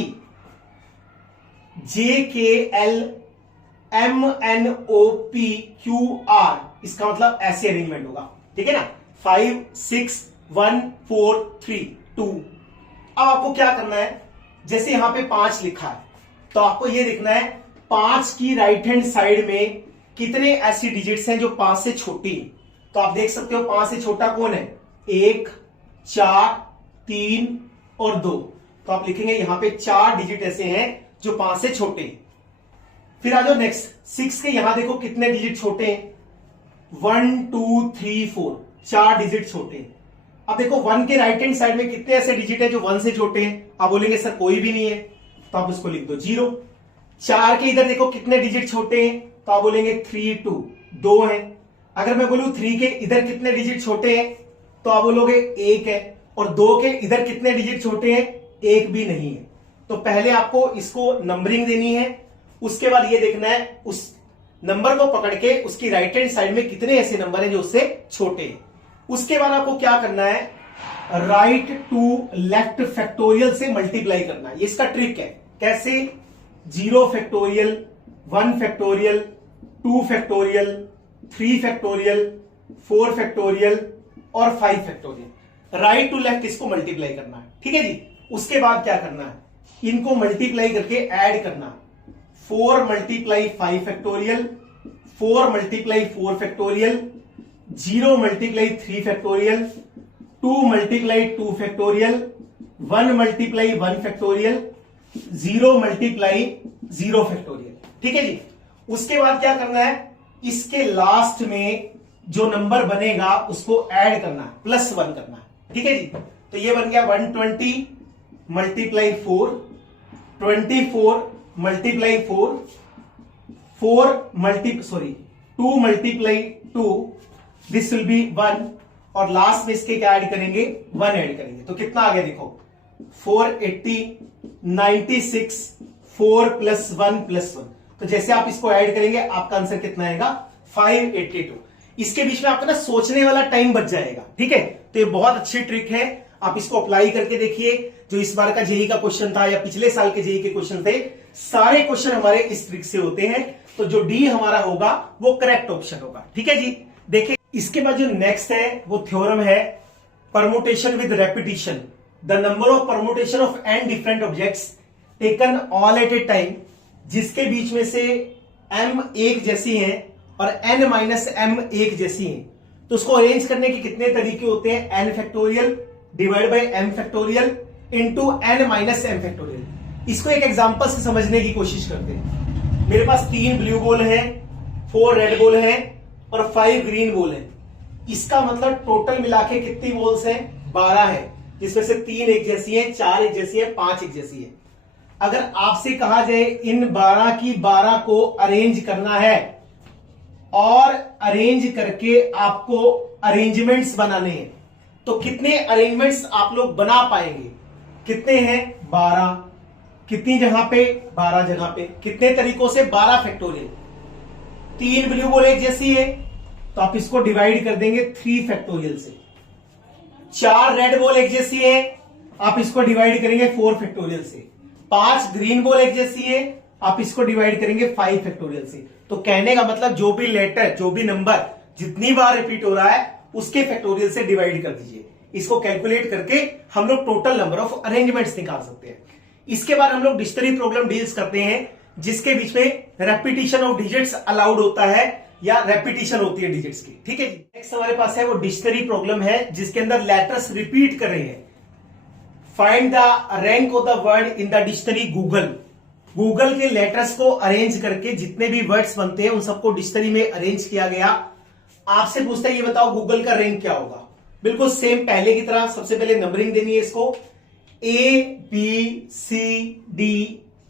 JKLMNOPQR, इसका मतलब ऐसे अरेंजमेंट होगा, ठीक है ना? 5 6 1 4 3 2। अब आपको क्या करना है, जैसे यहां पे 5 लिखा है तो आपको यह देखना है 5 की राइट हैंड साइड में कितने ऐसी डिजिट्स हैं जो 5 से छोटी है। तो आप देख सकते हो 5 से छोटा कौन है? 1 4 3 और 2। तो आप लिखेंगे यहां पे 4 डिजिट ऐसे हैं जो 5 से छोटे हैं। फिर आ जाओ नेक्स्ट 6 के, यहां देखो कितने डिजिट छोटे हैं? 1 2 3 4, 4 डिजिट छोटे हैं। अब देखो 1 के राइट हैंड साइड में कितने ऐसे डिजिट है जो 1 से छोटे हैं? आप बोलेंगे सर कोई भी नहीं है, तो आप उसको लिख दो 0। 4 के इधर देखो कितने डिजिट छोटे हैं? तो आप बोलेंगे 3 2, 2 है। अगर मैं बोलूं 3 के इधर कितने डिजिट छोटे हैं? तो आप बोलोगे 1 है। और 2 के इधर कितने डिजिट छोटे हैं? 1 भी नहीं है। तो पहले आपको इसको नंबरिंग देनी है, उसके बाद ये देखना है उस नंबर को पकड़ के उसकी राइट हैंड साइड में कितने ऐसे नंबर हैं जो उससे छोटे हैं। उसके बाद आपको क्या करना है, राइट टू लेफ्ट फैक्टोरियल से मल्टीप्लाई करना। ये इसका ट्रिक है। कैसे? 0 factorial, 1 factorial, 2 factorial, 3 factorial, 4 factorial और 5 फैक्टोरियल। राइट टू लेफ्ट इसको मल्टीप्लाई करना है, ठीक है जी। उसके बाद क्या करना है, इनको मल्टीप्लाई करके ऐड करना। 4 multiply 5 factorial, 4 multiply 4 factorial, 0 multiply 3 factorial, 2 multiply 2 factorial, 1 multiply 1 factorial, 0 multiply 0 factorial, ठीक है जी। उसके बाद क्या करना है, इसके लास्ट में जो नंबर बनेगा उसको ऐड करना है, +1 करना है, ठीक है जी। तो ये बन गया 120 multiply 4, 24 multiply 4, 2 multiply 2, this will B 1 और लास्ट में इसके क्या ऐड करेंगे, 1 ऐड करेंगे। तो कितना आ गया देखो, 480, 96, 4 + 1 + 1। तो जैसे आप इसको ऐड करेंगे आपका आंसर कितना आएगा, 582। इसके बीच में आपका ना सोचने वाला टाइम बच जाएगा, ठीक है। तो ये बहुत अच्छी ट्रिक है, आप इसको अप्लाई करके देखिए। जो इस बार का जेईई का क्वेश्चन था या पिछले साल के जेईई के क्वेश्चन थे, सारे क्वेश्चन हमारे इस ट्रिक से होते हैं। तो जो डी हमारा होगा वो करेक्ट ऑप्शन होगा, ठीक है जी। देखिए इसके बाद जो नेक्स्ट है वो थ्योरम है permutation with repetition. The number of permutation of n different objects taken all at a time, जिसके बीच में से m एक जैसी है और n माइनस m एक जैसी है। तो उसको अरेंज करने के कितने तरीके होते हैं, n factorial divide by m factorial into n minus m factorial. इसको एक एग्जांपल से समझने की कोशिश करते हैं। मेरे पास 3 ब्लू बॉल है, 4 रेड बॉल है और 5 ग्रीन बॉल है। इसका मतलब टोटल मिला के कितनी बॉल्स हैं, 12 है, जिसमें से 3 एक जैसी है, 4 एक जैसी है, 5 एक जैसी है। अगर आपसे कहा जाए इन 12 की 12 को अरेंज करना है और अरेंज करके आपको अरेंजमेंट्स बनाने हैं, तो कितने अरेंजमेंट्स आप लोग बना पाएंगे, कितने हैं, 12। कितनी जगह पे, 12 जगह पे। कितने तरीकों से, 12 फैक्टोरियल। 3 ब्लू बॉल एक जैसी है तो आप इसको डिवाइड कर देंगे 3 फैक्टोरियल से। 4 रेड बॉल एक जैसी है, आप इसको डिवाइड करेंगे 4 फैक्टोरियल से। 5 ग्रीन बॉल एक जैसी है, आप इसको डिवाइड करेंगे 5 फैक्टोरियल से। तो कहने का मतलब जो भी लेटर, जो भी नंबर जितनी बार रिपीट हो रहा है उसके फैक्टोरियल से डिवाइड कर दीजिए। इसको कैलकुलेट करके हम लोग टोटल नंबर ऑफ अरेंजमेंट्स निकाल सकते हैं। इसके बाद हम लोग डिक्शनरी प्रॉब्लम डील्स करते हैं, जिसके बीच में रेपिटेशन ऑफ डिजिट्स अलाउड होता है या रेपिटेशन होती है डिजिट्स की, ठीक है जी। नेक्स्ट हमारे पास है वो डिक्शनरी प्रॉब्लम है जिसके अंदर लेटर्स रिपीट कर रहे हैं। Find the rank of the word in the dictionary Google. Google के लेटर्स को अरेंज करके जितने भी वर्ड्स बनते हैं उन सबको डिक्शनरी में अरेंज किया गया। आपसे पूछता है ये बताओ गूगल का रैंक क्या होगा। बिल्कुल सेम पहले की तरह सबसे पहले नंबरिंग देनी है इसको, ABCDEFG।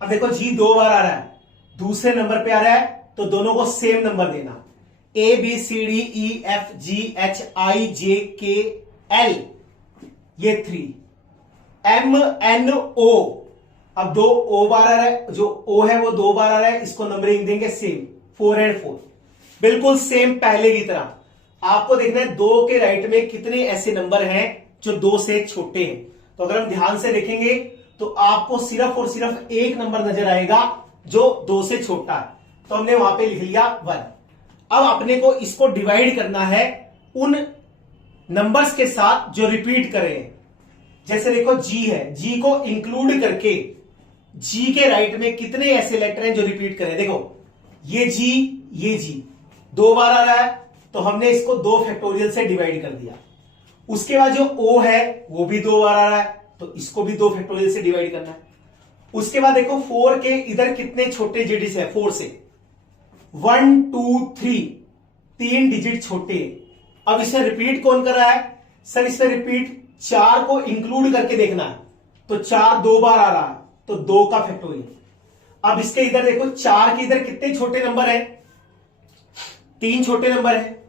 अब देखो जी 2 बार आ रहा है, दूसरे नंबर पे आ रहा है, तो दोनों को सेम नंबर देना। ABCDEFGHIJKL ये 3। MNO अब 2 O बार आ रहा है, जो O है वो 2 बार आ रहा है, इसको नंबरिंग देंगे सेम 4 और 4, बिल्कुल सेम पहले की तरह। आपको देखना है 2 के राइट में कितने ऐसे नंबर हैं जो 2 से छोटे हैं। तो अगर हम ध्यान से देखेंगे तो आपको सिर्फ और सिर्फ एक नंबर नजर आएगा जो 2 से छोटा है, तो हमने वहां पे लिख लिया 1। अब अपने को इसको डिवाइड करना है उन नंबर्स के साथ जो रिपीट कर रहे हैं। जैसे देखो जी है, जी को इंक्लूड करके जी के राइट में कितने ऐसे लेटर हैं जो रिपीट कर रहे हैं। देखो ये जी 2 बार आ रहा है, तो हमने इसको 2 फैक्टोरियल से डिवाइड कर दिया। उसके बाद जो O है वो भी 2 बार आ रहा है, तो इसको भी 2 फैक्टोरियल से डिवाइड करना है। उसके बाद देखो 4 के इधर कितने छोटे डिजिट्स है, 4 से 1 2 3 3 डिजिट छोटे। अब इसमें रिपीट कौन कर रहा है, सर इसमें रिपीट 4 को इंक्लूड करके देखना है, तो 4 2 बार आ रहा है, तो 2 का फैक्टोरियल। अब इसके इधर देखो 4 के इधर कितने छोटे नंबर है, 3 छोटे नंबर है,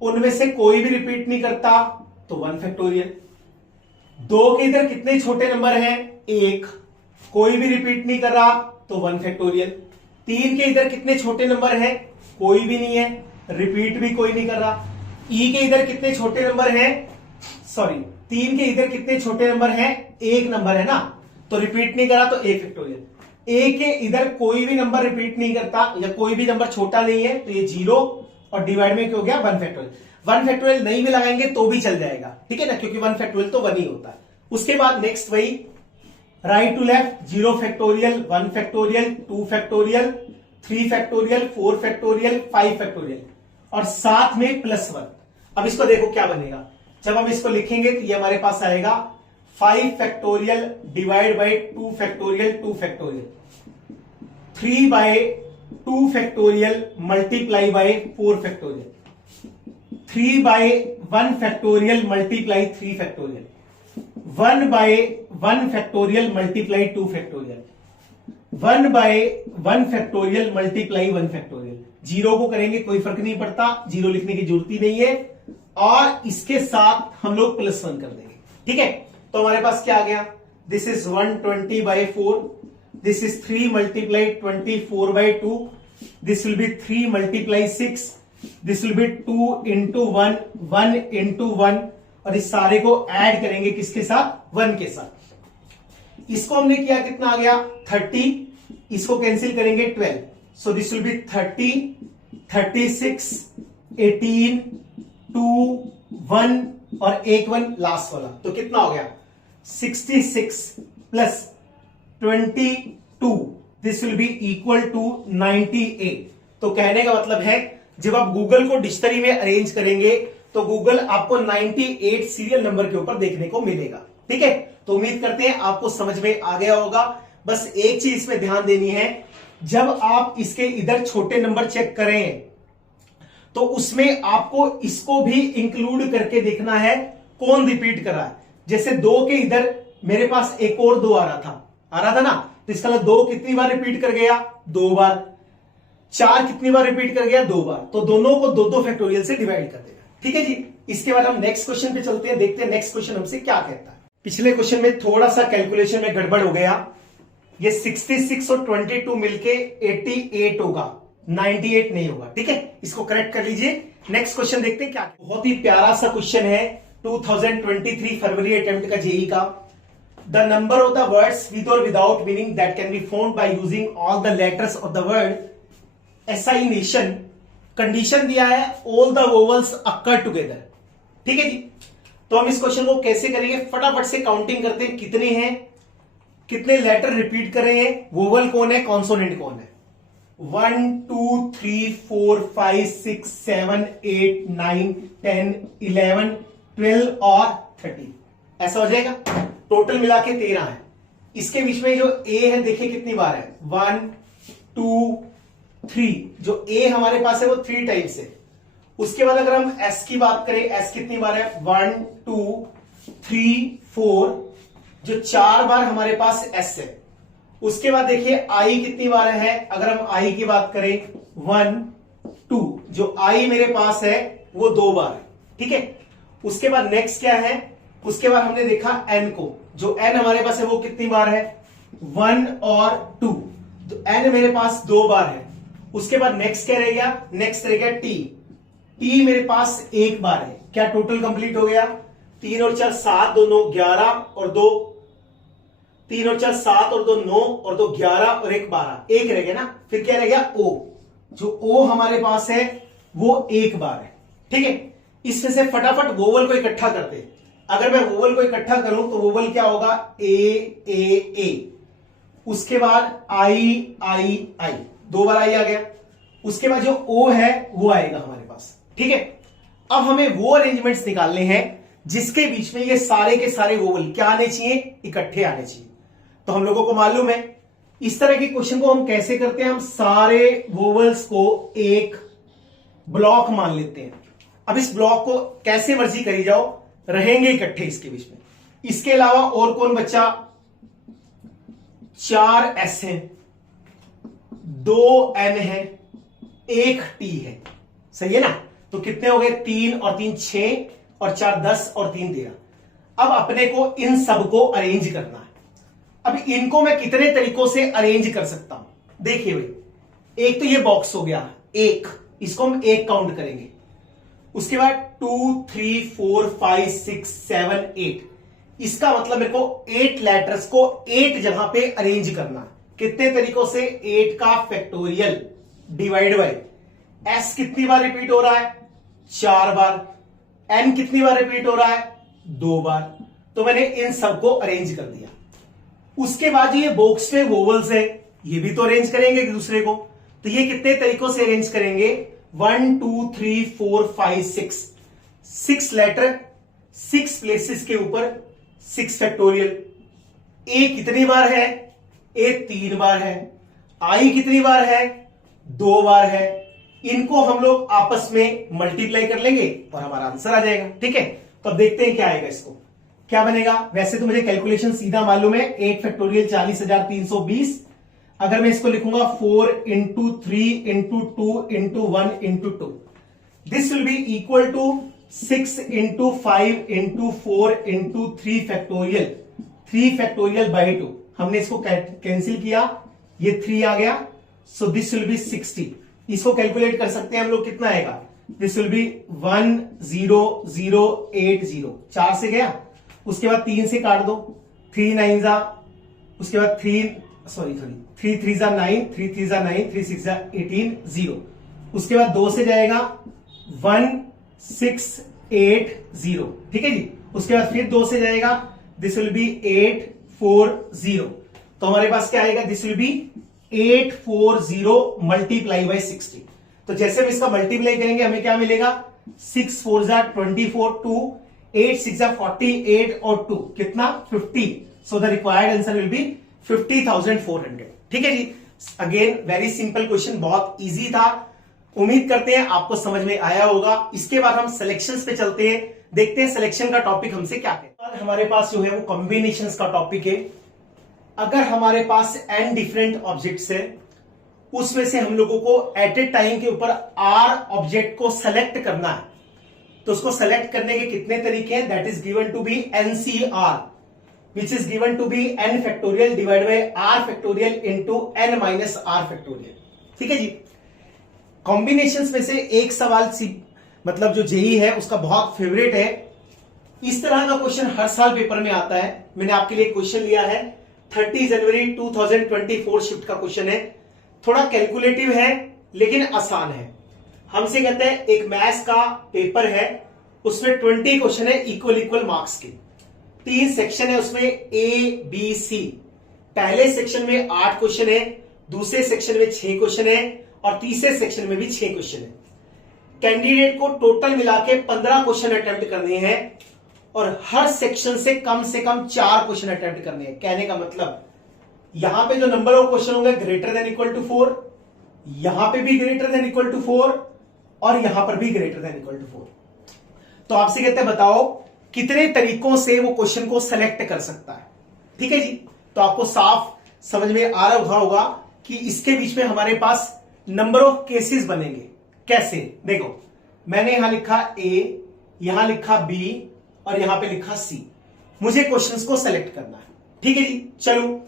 उनमें से कोई भी रिपीट नहीं करता, तो 1 फैक्टोरियल। 2 के इधर कितने छोटे नंबर हैं, 1, कोई भी रिपीट नहीं कर रहा, तो 1 फैक्टोरियल। 3 के इधर कितने छोटे नंबर हैं, कोई भी नहीं है, रिपीट भी कोई नहीं कर रहा। ई के इधर कितने छोटे नंबर हैं, सॉरी 3 के इधर कितने छोटे नंबर हैं, 1 नंबर है ना, तो रिपीट नहीं करा तो a फैक्टोरियल। a के इधर कोई भी नंबर रिपीट नहीं करता या कोई भी नंबर छोटा नहीं है तो ये 0 और डिवाइड में क्या हो गया 1 फैक्टोरियल। 1 फैक्टोरियल नहीं भी लगाएंगे तो भी चल जाएगा, ठीक है ना, क्योंकि 1 फैक्टोरियल तो 1 ही होता है। उसके बाद नेक्स्ट वही right to left 0 factorial, 1 factorial, 2 factorial, 3 factorial, 4 factorial, 5 factorial और साथ में +1। अब इसको देखो क्या बनेगा, जब हम इसको लिखेंगे तो ये हमारे पास आएगा 5 factorial divide by 2 factorial 2 factorial, 3 by 2 factorial multiply by 4 factorial, 3 by 1 factorial multiply 3 factorial, 1 by 1 factorial multiply 2 factorial, 1 by 1 factorial multiply 1 factorial. 0 को करेंगे कोई फर्क नहीं पड़ता, 0 लिखने की जरूरत ही नहीं है और इसके साथ हम लोग +1 कर देंगे, ठीक है। तो हमारे पास क्या आ गया, this is 120 by 4, this is 3 multiply 24 by 2, this will B 3 multiply 6, this will B 2 into 1, 1 into 1 और इस सारे को ऐड करेंगे किसके साथ, 1 के साथ। इसको हमने किया कितना आ गया 30, इसको कैंसिल करेंगे 12, सो दिस विल बी 30, 36, 18, 2, 1 और 1 लास्ट वाला, तो कितना हो गया 66 plus 22, this will be equal to 98। तो कहने का मतलब है जब आप गूगल को डिक्शनरी में अरेंज करेंगे तो गूगल आपको 98 सीरियल नंबर के ऊपर देखने को मिलेगा, ठीक है। तो उम्मीद करते हैं आपको समझ में आ गया होगा। बस एक चीज इसमें ध्यान देनी है, जब आप इसके इधर छोटे नंबर चेक करें तो उसमें आपको इसको भी इंक्लूड करके देखना है कौन रिपीट कर रहा है। जैसे 2 के इधर मेरे पास एक और 2 आ रहा था ना, तो इसका मतलब 2 कितनी बार रिपीट कर गया, 2 बार। 4 कितनी बार रिपीट कर गया, 2 बार। तो दोनों को 2-2 फैक्टोरियल से डिवाइड कर देगा, ठीक है जी। इसके बाद हम नेक्स्ट क्वेश्चन पे चलते हैं, देखते हैं नेक्स्ट क्वेश्चन हमसे क्या कहता है। पिछले क्वेश्चन में थोड़ा सा कैलकुलेशन में गड़बड़ हो गया, ये 66 और 22 मिलके 88 होगा, 98 नहीं होगा, ठीक है। इसको करेक्ट कर लीजिए। नेक्स्ट क्वेश्चन देखते हैं क्या। बहुत ही प्यारा सा क्वेश्चन है 2023 फरवरी अटेम्प्ट का जेई का। The number of the words with और without meaning that can be found by using all the letters of the word assassination. Condition दिया है all the vowels occur together, ठीक है जी। तो हम इस क्वेश्चन को कैसे करेंगे, फटाफट से काउंटिंग करते हैं कितने हैं, कितने लेटर रिपीट कर रहे हैं, वोवल कौन है, कॉन्सोनेंट कौन है। 1 2 3 4 5 6 7 8 9 10 11 12 और 13, ऐसा हो जाएगा। टोटल मिला के 13 है। इसके बीच में जो ए है देखिए कितनी बार है, 1 2 3, जो ए हमारे पास है वो 3 टाइम्स है। उसके बाद अगर हम एस की बात करें, एस कितनी बार है, 1 2 3 4, जो 4 बार हमारे पास एस है। उसके बाद देखिए आई कितनी बार है, अगर हम आई की बात करें 1 2, जो आई मेरे पास है वो 2 बार है, ठीक है। उसके बाद नेक्स्ट क्या है, उसके बाद हमने देखा एन को, जो एन हमारे पास है वो कितनी बार है, 1 और 2, तो एन मेरे पास 2 बार है। उसके बाद नेक्स्ट क्या रह गया, नेक्स्ट रह गया टी, टी मेरे पास 1 बार है। क्या टोटल कंप्लीट हो गया, 3 और 4 7, 2 9 11 और 2, 3 और 4 7 और 2 9 और 2 11 और 1 12, 1 रह गया ना। फिर क्या रह गया ओ, जो ओ हमारे पास है वो 1 बार है, ठीक है। इसमें से फटाफट वोवल को इकट्ठा करते हैं। अगर मैं वोवल को इकट्ठा करूं तो वोवल क्या होगा, ए, उसके बाद आई आई आई, 2 बार आई आ गया। उसके बाद जो ओ है वो आएगा हमारे पास, ठीक है। अब हमें वो अरेंजमेंट्स निकालने हैं जिसके बीच में ये सारे के सारे वोवल क्या आने चाहिए, इकट्ठे आने चाहिए। तो हम लोगों को मालूम है इस तरह के क्वेश्चन को हम कैसे करते हैं, हम सारे वोवल्स को एक ब्लॉक मान लेते हैं। अब इस ब्लॉक को कैसे मर्जी करी जाओ, रहेंगे इकट्ठे इसके बीच में। इसके अलावा और कौन बच्चा, 4 एस है, 2 एन है, 1 टी है, सही है ना। तो कितने हो गए, 3 और 3 6 और 4 10 और 3 13। अब अपने को इन सबको अरेंज करना है। अब इनको मैं कितने तरीकों से अरेंज कर सकता हूं, देखिए भाई, एक तो ये बॉक्स हो गया 1, इसको हम 1 काउंट करेंगे। उसके बाद 2 3 4 5 6 7 8। इसका मतलब मेरे को 8 लेटर्स को 8 जगह पे अरेंज करना है। कितने तरीकों से? 8 का फैक्टोरियल डिवाइड बाय s कितनी बार रिपीट हो रहा है? 4 बार। n कितनी बार रिपीट हो रहा है? 2 बार। तो मैंने इन सबको अरेंज कर दिया। उसके बाद ये बॉक्स में वोवल्स है, ये भी तो अरेंज करेंगे एक दूसरे को। तो ये कितने तरीकों से अरेंज करेंगे? 1 2 3 4 5 6 लेटर, 6 प्लेसेस के ऊपर 6 फैक्टोरियल। ए कितनी बार है? ए 3 बार है। आई कितनी बार है? 2 बार है। इनको हम लोग आपस में मल्टीप्लाई कर लेंगे और हमारा आंसर आ जाएगा। ठीक है, तो अब देखते हैं क्या आएगा। इसको क्या बनेगा? वैसे तो मुझे कैलकुलेशन सीधा मालूम है, 8 फैक्टोरियल 40,320। अगर मैं इसको लिखूंगा 4 into 3 into 2 into 1 into 2, this will be equal to 6 into 5 into 4 into 3 factorial, 3 factorial by 2। हमने इसको कैंसिल किया, ये 3 आ गया, सो दिस विल बी 60। इसको कैलकुलेट कर सकते हैं हम लोग, कितना आएगा? This will B 10080। 4 से गया, उसके बाद 3 से काट दो, 3 9 जा, उसके बाद 3 3 जा 9, 3 3 जा 9, 3 6 जा 18 0। उसके बाद 2 से जाएगा 1680। ठीक है जी। उसके बाद फिर 2 से जाएगा, दिस विल बी 840। तो हमारे पास क्या आएगा? This will B 840 multiply by 60। तो जैसे हम इसका मल्टीप्लाई करेंगे हमें क्या मिलेगा? 6 4 जा 24, 2 8 6 जा 48 और 2 कितना? 50। So the required answer will be 50,400। ठीक है जी। अगेन वेरी सिंपल क्वेश्चन, बहुत इजी था। उम्मीद करते हैं आपको समझ में आया होगा। इसके बाद हम सिलेक्शंस पे चलते हैं, देखते हैं सिलेक्शन का टॉपिक हमसे क्या कहता है। हमारे पास जो है वो कॉम्बिनेशंस का टॉपिक है। अगर हमारे पास n डिफरेंट ऑब्जेक्ट्स है, उसमें से हम लोगों को एट ए टाइम के ऊपर r ऑब्जेक्ट को सेलेक्ट करना है, तो उसको सेलेक्ट करने के कितने तरीके हैं? That is given to be NCR, which is given to be n factorial divide by r factorial into n minus r factorial. ठीक है जी। कॉम्बिनेशंस में से एक सवाल मतलब जो जेई है उसका बहुत फेवरेट है। इस तरह का क्वेश्चन हर साल पेपर में आता है। मैंने आपके लिए क्वेश्चन लिया है, 30 जनवरी 2024 शिफ्ट का क्वेश्चन है। थोड़ा कैलकुलेटिव है लेकिन आसान है। हमसे कहते हैं एक मैथ्स का पेपर है, उसमें 20 क्वेश्चन है इक्वल मार्क्स के। 3 सेक्शन है उसमें, ए बी सी। पहले सेक्शन में 8 क्वेश्चन है, दूसरे सेक्शन में 6 क्वेश्चन है और तीसरे सेक्शन में भी 6 क्वेश्चन है। कैंडिडेट को टोटल मिला के 15 क्वेश्चन अटेम्प्ट करने हैं और हर सेक्शन से कम 4 क्वेश्चन अटेम्प्ट करने हैं। कहने का मतलब यहां पे जो नंबर ऑफ क्वेश्चन होंगे ग्रेटर देन इक्वल टू 4, यहां पे भी ग्रेटर देन इक्वल टू 4 और यहां पर भी ग्रेटर देन इक्वल टू 4। तो आपसे कहते हैं बताओ कितने तरीकों से वो क्वेश्चन को सेलेक्ट कर सकता है। ठीक है जी। तो आपको साफ समझ में आ रहा होगा कि इसके बीच में हमारे पास नंबर ऑफ केसेस बनेंगे। कैसे? देखो, मैंने यहां लिखा A, यहां लिखा B और यहां पे लिखा C। मुझे क्वेश्चंस को सेलेक्ट करना है। ठीक है जी। चलो,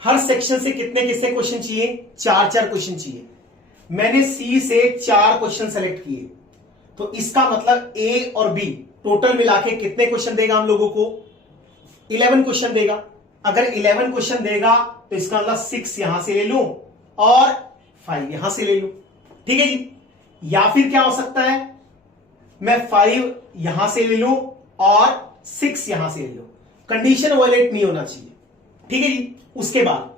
हर सेक्शन से कितने क्वेश्चन चाहिए? 4 क्वेश्चन चाहिए। मैंने C से 4 क्वेश्चन सेलेक्ट किए, तो इसका मतलब A और B टोटल मिला के कितने क्वेश्चन देगा हम लोगों को? 11 क्वेश्चन देगा। अगर 11 क्वेश्चन देगा तो इसका मतलब 6 यहां से ले लूं और 5 यहां से ले लूं। ठीक है जी। या फिर क्या हो सकता है, मैं 5 यहां से ले लूं और 6 यहां से ले लूं। कंडीशन वायलेट नहीं होना चाहिए। ठीक है जी। उसके बाद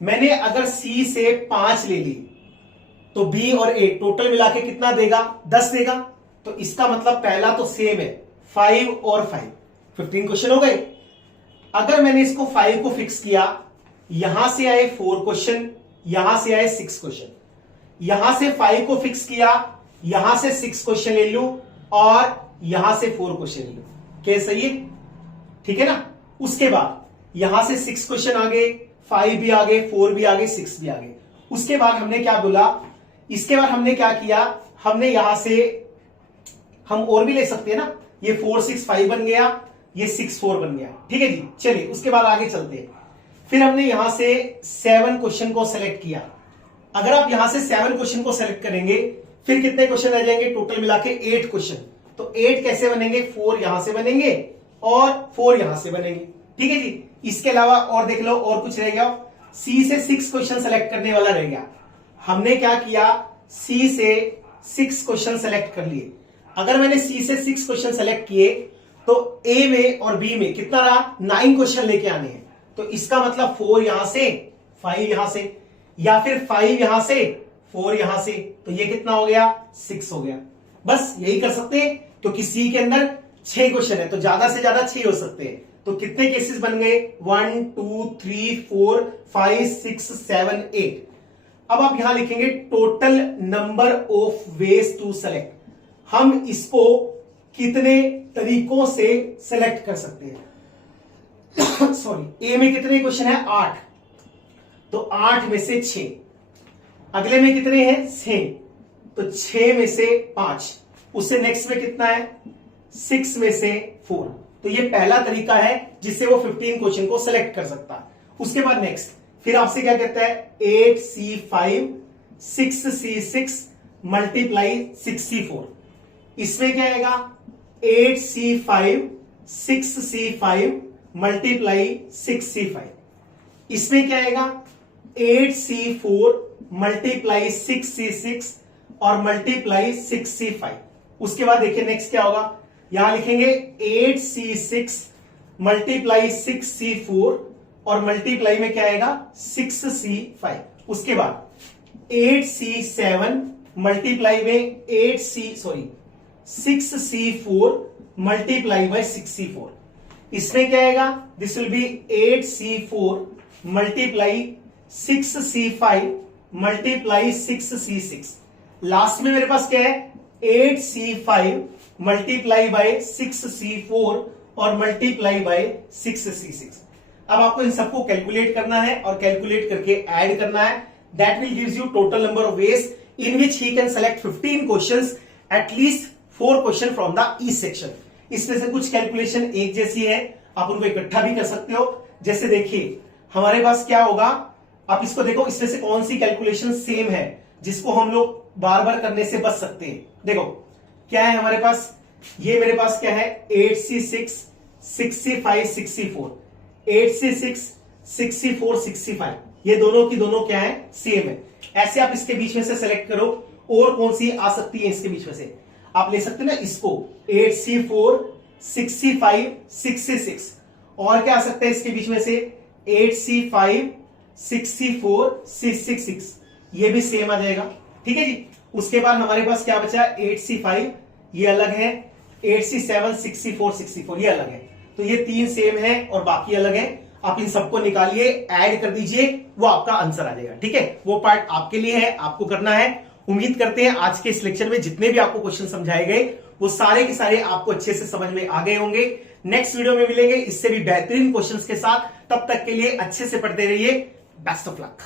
मैंने अगर C से 5 ले ली तो B और A टोटल मिला के कितना देगा? 10 देगा। तो इसका मतलब पहला तो सेम है, 5 और 5, 15 क्वेश्चन हो गए। अगर मैंने इसको 5 को फिक्स किया, यहां से आए 4 क्वेश्चन, यहां से आए 6 क्वेश्चन, यहां से 5 को फिक्स किया, यहां से 6 क्वेश्चन ले लूं और यहां से 4 क्वेश्चन ले लूं। क्या सही है? ठीक है ना। उसके बाद यहां से 6 क्वेश्चन आ गए, 5 भी आ गए, 4 भी आ गए, 6 भी आ गए। उसके बाद हमने क्या बोला? इसके बाद हमने क्या किया? हमने यहां से हम और भी ले सकते हैं ना, ये 4 6 5 बन गया, ये 6 4 बन गया। ठीक है जी। चलिए उसके बाद आगे चलते हैं। फिर हमने यहां से 7 क्वेश्चन को सेलेक्ट किया। अगर आप यहां से 7 क्वेश्चन को सेलेक्ट करेंगे, फिर कितने क्वेश्चन आ जाएंगे? टोटल मिला के 8 क्वेश्चन। तो तो 8 कैसे बनेंगे, 4 यहां से बनेंगे और 4 यहां से बनेंगे। ठीक है जी। इसके अलावा और देख लो, और कुछ रह गया, सी से 6 क्वेश्चन सेलेक्ट करने वाला रह गया। हमने क्या किया, सी से 6 क्वेश्चन सेलेक्ट कर लिए। अगर मैंने सी से 6 क्वेश्चन सेलेक्ट किए तो ए में और बी में कितना रहा, 9 क्वेश्चन लेके आने हैं। तो इसका मतलब 4 यहां से, 5 यहां से, या फिर 5 यहां से, 4 यहां से, तो ये कितना हो गया, 6 हो गया। बस यही कर सकते हैं, क्योंकि सी के अंदर 6 क्वेश्चन है तो ज्यादा से ज्यादा 6 हो सकते हैं। तो कितने केसेस बन गए, 1 2 3 4 5 6 7 8। अब आप यहां लिखेंगे total number of ways to select. हम इसको कितने तरीकों से सेलेक्ट कर सकते हैं। सॉरी, ए में कितने क्वेश्चन है, 8, तो 8 में से 6। अगले में कितने हैं, 6, तो 6 में से 5। उससे नेक्स्ट में कितना है, 6 में से 4। तो ये पहला तरीका है जिससे वो 15 क्वेश्चन को सेलेक्ट कर सकता है। उसके बाद नेक्स्ट फिर आपसे क्या कहता है, 8C5 6C6 मल्टीप्लाई 6C4। इसमें क्या आएगा, 8C5 6C5 मल्टीप्लाई 6C5। इसमें क्या आएगा, 8C4 मल्टीप्लाई 6C6 और मल्टीप्लाई 6C5। उसके बाद देखिए नेक्स्ट क्या होगा, यहां लिखेंगे 8C6 मल्टीप्लाई 6C4 और मल्टीप्लाई में क्या आएगा, 6C5। उसके बाद 8C7 मल्टीप्लाई में 6C4 मल्टीप्लाई बाय 6C4। इसमें क्या आएगा, this will B 8C4 multiply 6C5 multiply 6C6। Last में मेरे पास क्या है, 8C5 मल्टीप्लाई बाय 6C4 और मल्टीप्लाई बाय 6C6। अब आपको इन सबको कैलकुलेट करना है और कैलकुलेट करके ऐड करना है। That will gives you total number of ways in which he can select 15 questions, at least 4 question from the each section. इसमें से कुछ कैलकुलेशन एक जैसी है, आप उनको इकट्ठा भी कर सकते हो। जैसे देखिए हमारे पास क्या होगा, आप इसको देखो, इसमें से कौन सी कैलकुलेशन सेम है जिसको हम लोग बार बार करने से बच सकते हैं। देखो क्या है हमारे पास, ये मेरे पास क्या है, 8C6 6C5 6C4, 8C6 6C4 6C5, ये दोनों की दोनों क्या है, सेम है। ऐसे आप इसके बीच में से सेलेक्ट करो और कौन सी आ सकती है इसके बीच में से। आप ले सकते हैं ना इसको, 8C4 6C5 6C6, और क्या आ सकता है इसके बीच में से, 8C5 6C4 6C6, ये भी सेम आ जाएगा। ठीक है जी। उसके बाद हमारे पास क्या बचा, 8C5 ये अलग है, 8C7 6C4 6C4 ये अलग है। तो ये 3 सेम है और बाकी अलग है। आप इन सबको निकालिए, ऐड कर दीजिए, वो आपका आंसर आ जाएगा। ठीक है, वो पार्ट आपके लिए है, आपको करना है। उम्मीद करते हैं आज के इस लेक्चर में जितने भी आपको क्वेश्चन समझाए गए वो सारे के सारे आपको अच्छे से समझ में आ गए होंगे। नेक्स्ट वीडियो में मिलेंगे इससे भी बेहतरीन क्वेश्चंस के साथ। तब तक के लिए अच्छे से पढ़ते रहिए। Best of luck.